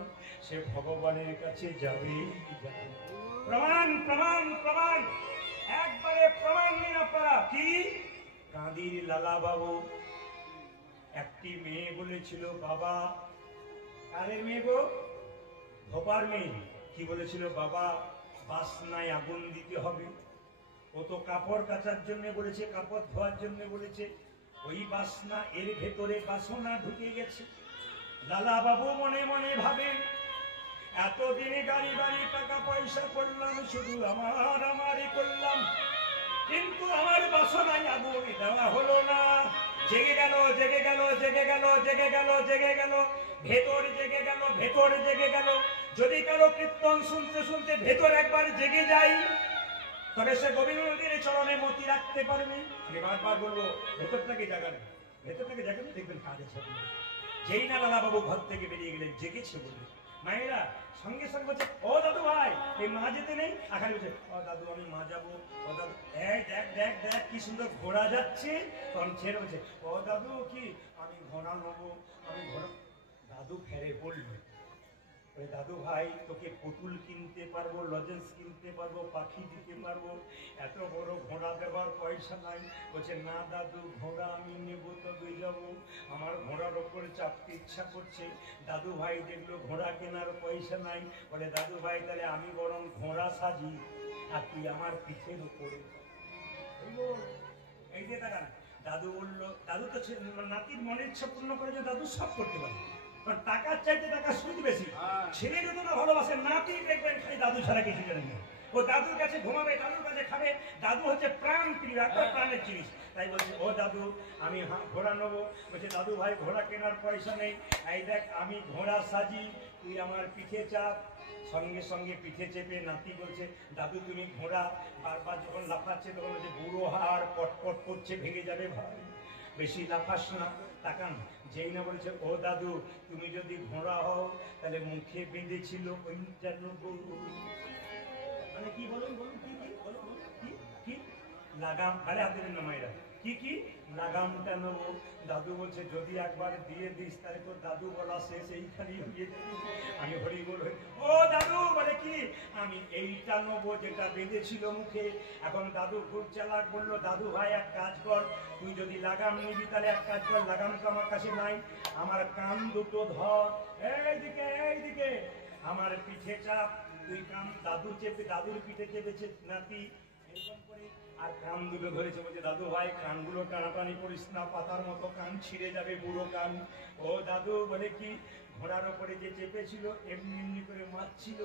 সে ভগবানের কাছে যাবে। প্রমাণ প্রমাণ প্রমাণ, একবারে প্রমাণ নিন আপনারা। কি? কাঁদির লালা বাবু একটি মেয়ে বলেছিল, বাবা, কারের মেয়ে গো, ধোপার মেয়ে, কি বলেছিল, বাবা বাসনায় আগুন দিতে হবে। ও তো কাপড় কাচার জন্য বলেছে, কাপড় ধোয়ার জন্য বলেছে, ওই বাসনা এর ভেতরে বাসনা ঢুকে গেছে। লালা বাবু মনে মনে ভাবে, এতদিনে গাড়ি বাড়ি টাকা পয়সা করলাম, শুধু আমারই করলাম, কিন্তু আমার বাসনায় আগুন দেওয়া হলো না। জেগে গেল জেগে গেল জেগে গেল জেগে গেল জেগে গেল, ভেতর জেগে গেল ভেতর জেগে গেল। যদি কারো কীর্তন শুনতে শুনতে ভেতর একবার জেগে যায়, তবে সে গোবিন্দ নদীর চরণে মতি রাখতে পারবে। আমি বারবার বলবো, ভেতরটাকে জাগান, ভেতরটাকে জাগান, দেখবেন কাজে সাথে। যেই না লালা বাবু ঘর থেকে বেরিয়ে গেলেন, জেগেছে বলে মায়েরা সঙ্গে সঙ্গে বলছে, ও দাদু ভাই এই মা যেতে নেই। আখালি বলছে, ও দাদু আমি মা যাবো, ও দাদু এই দেখ দেখ দেখ কি সুন্দর ঘোড়া যাচ্ছে। তখন ছেড়ে বলছে, ও দাদু কি আমি ঘোড়া নেবো, আমি ঘোড়া। দাদু ফেরে পড়লো, দাদু ভাই তোকে পুতুল কিনতে পারবো, লজেন্স কিনতে পারবো, পাখি দিতে পারবো, এত বড় ঘোড়া দেবার পয়সা নাই। বলছে, না দাদু ঘোড়া আমি নেবো তবে যাবো, আমার ঘোড়ার ওপরে চাপতে ইচ্ছা করছে। দাদু ভাই দেখলো ঘোড়া কেনার পয়সা নাই, বলে দাদু ভাই তাহলে আমি বরং ঘোড়া সাজি আর তুই আমার পিঠের উপরে। এই যে দাদা, দাদু বললো, দাদু তো নাতির মনের ইচ্ছা পূর্ণ করে যে দাদু সব করতে পারে, টাকার চাইতে টাকা সুদ বেশি। ছেলে যতটা ভালোবাসে, নাতি দেখবেন খালি দাদু ছাড়া কিছু জানেন না। ও দাদুর কাছে ঘুমাবে, দাদুর কাছে খাবে, দাদু হচ্ছে প্রাণ প্রিয়, একটা প্রাণের জিনিস। তাই বলছে, ও দাদু আমি ঘোড়া নেবো। বলছে, দাদু ভাই ঘোড়া কেনার পয়সা নেই, এই দেখ আমি ঘোড়া সাজি, তুই আমার পিঠে চাপ। সঙ্গে সঙ্গে পিঠে চেপে নাতি বলছে, দাদু তুমি ঘোড়া। বারবার যখন লাফাচ্ছে তখন বলছে, বুড়ো হাড় পটপট করছে, ভেঙে যাবে ভাই, বেশি লাফাস না। তাকান, যেই না বলেছে, ও দাদু তুমি যদি ঘোড়া হও তাহলে মুখে বেঁধেছিল 95, মানে কি বলুন বলুন, কি কি বলুন, কি কি লাগাম, আরে হাত দেবেন না মায়েরা, কি কি লাগামটা নেবো। দাদু বলছে, যদি একবার দিয়ে দিস তাহলে তো দাদু বলা শেষ, এইখানেই হয়ে যাবে। আমি হরি বল, ও দাদু বলে কি, আমি এইটা নেবো যেটা বেঁধেছিল মুখে। এখন দাদু খুব চালাক, বললো, দাদু ভাই এক কাজ কর, তুই যদি লাগাম নিবি তাহলে এক কাজ কর, লাগাম তো আমার কাছে নাই, আমার কান দুটো ধর, এইদিকে এইদিকে আমার পিঠে চাপ, তুই কান দাদু চেপে, দাদুর পিঠে চেপেছে নাতি এরকম করে, আর কান দুটো ধরেছে। বলছে, দাদু ভাই কানগুলো টানাটানি করিস না, পাতার মতো কান ছিঁড়ে যাবে, বুড়ো কান। ও দাদু বলে কি, ঘোড়ার ওপরে যে চেপেছিল এমনি এমনি করে মারছিল,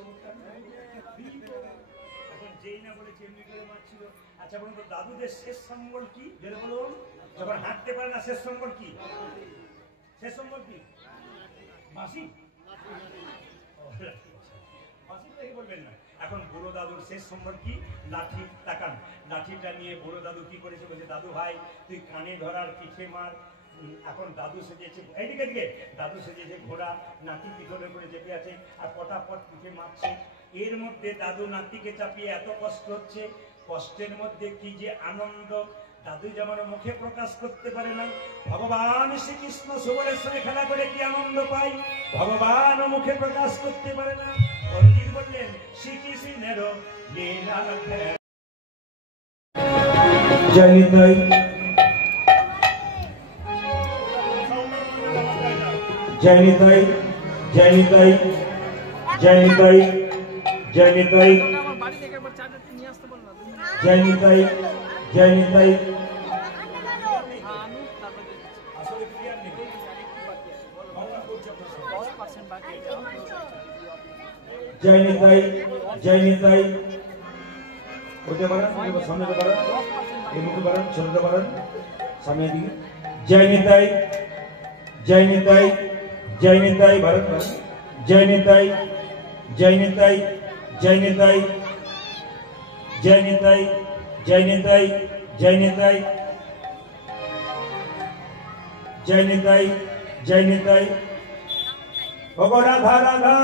এখন যেই না বলেছে এমনি করে মারছিল। আচ্ছা বলুন তো দাদুদের শেষ সম্বল কি? যেটা বলুন, যখন হাঁটতে পারে না শেষ সম্বল কি? শেষ সম্বল কি? বাঁশি। বাঁশি তো বলবেন না। এখন বুড়ো দাদুর শেষ সম্বল কি? লাঠি। তাকান, লাঠিটা নিয়ে বুড়ো দাদু কি করেছে? বলছে দাদু ভাই তুই কানে ধরার পিঠে মার। এখন দাদু সেজেছে এইদিকে, দাদু সেজেছে ঘোড়া, নাতি পিছনে করে চেপে আছে আর পটাপট পিঠে মারছে। এর মধ্যে দাদু নাতিকে চাপিয়ে এত কষ্ট হচ্ছে, কষ্টের মধ্যে কি যে আনন্দ দাদু যেমন মুখে প্রকাশ করতে পারে না। ভগবান শ্রীকৃষ্ণ সুবলের সঙ্গে খেলা করে কি আনন্দ পাই, ভগবান মুখে প্রকাশ করতে পারে না। পণ্ডিত বললেন শ্রীকৃষ্ণের লীলা জয়নিতাই জয়নিতাই জয়নিতাই জয়নিতাই জয়নিতাই জয়নিতাই জয়নিতাই জয়নিতাই জয়নিতাই ওতে পারেন, সামনে পারেন, এই মুখে পারেন, ছোটতে পারেন, সামনে দিকে। জয়নিতাই জয়নিতাই জয়নিতাই ভারত, জয়নিতাই জয়নিতাই জয়নিতাই জয়নিতাই জয়নিতাই জয়নিতাই জয়নিতাই জয়নিতাই। ভগবান রাধা রাধা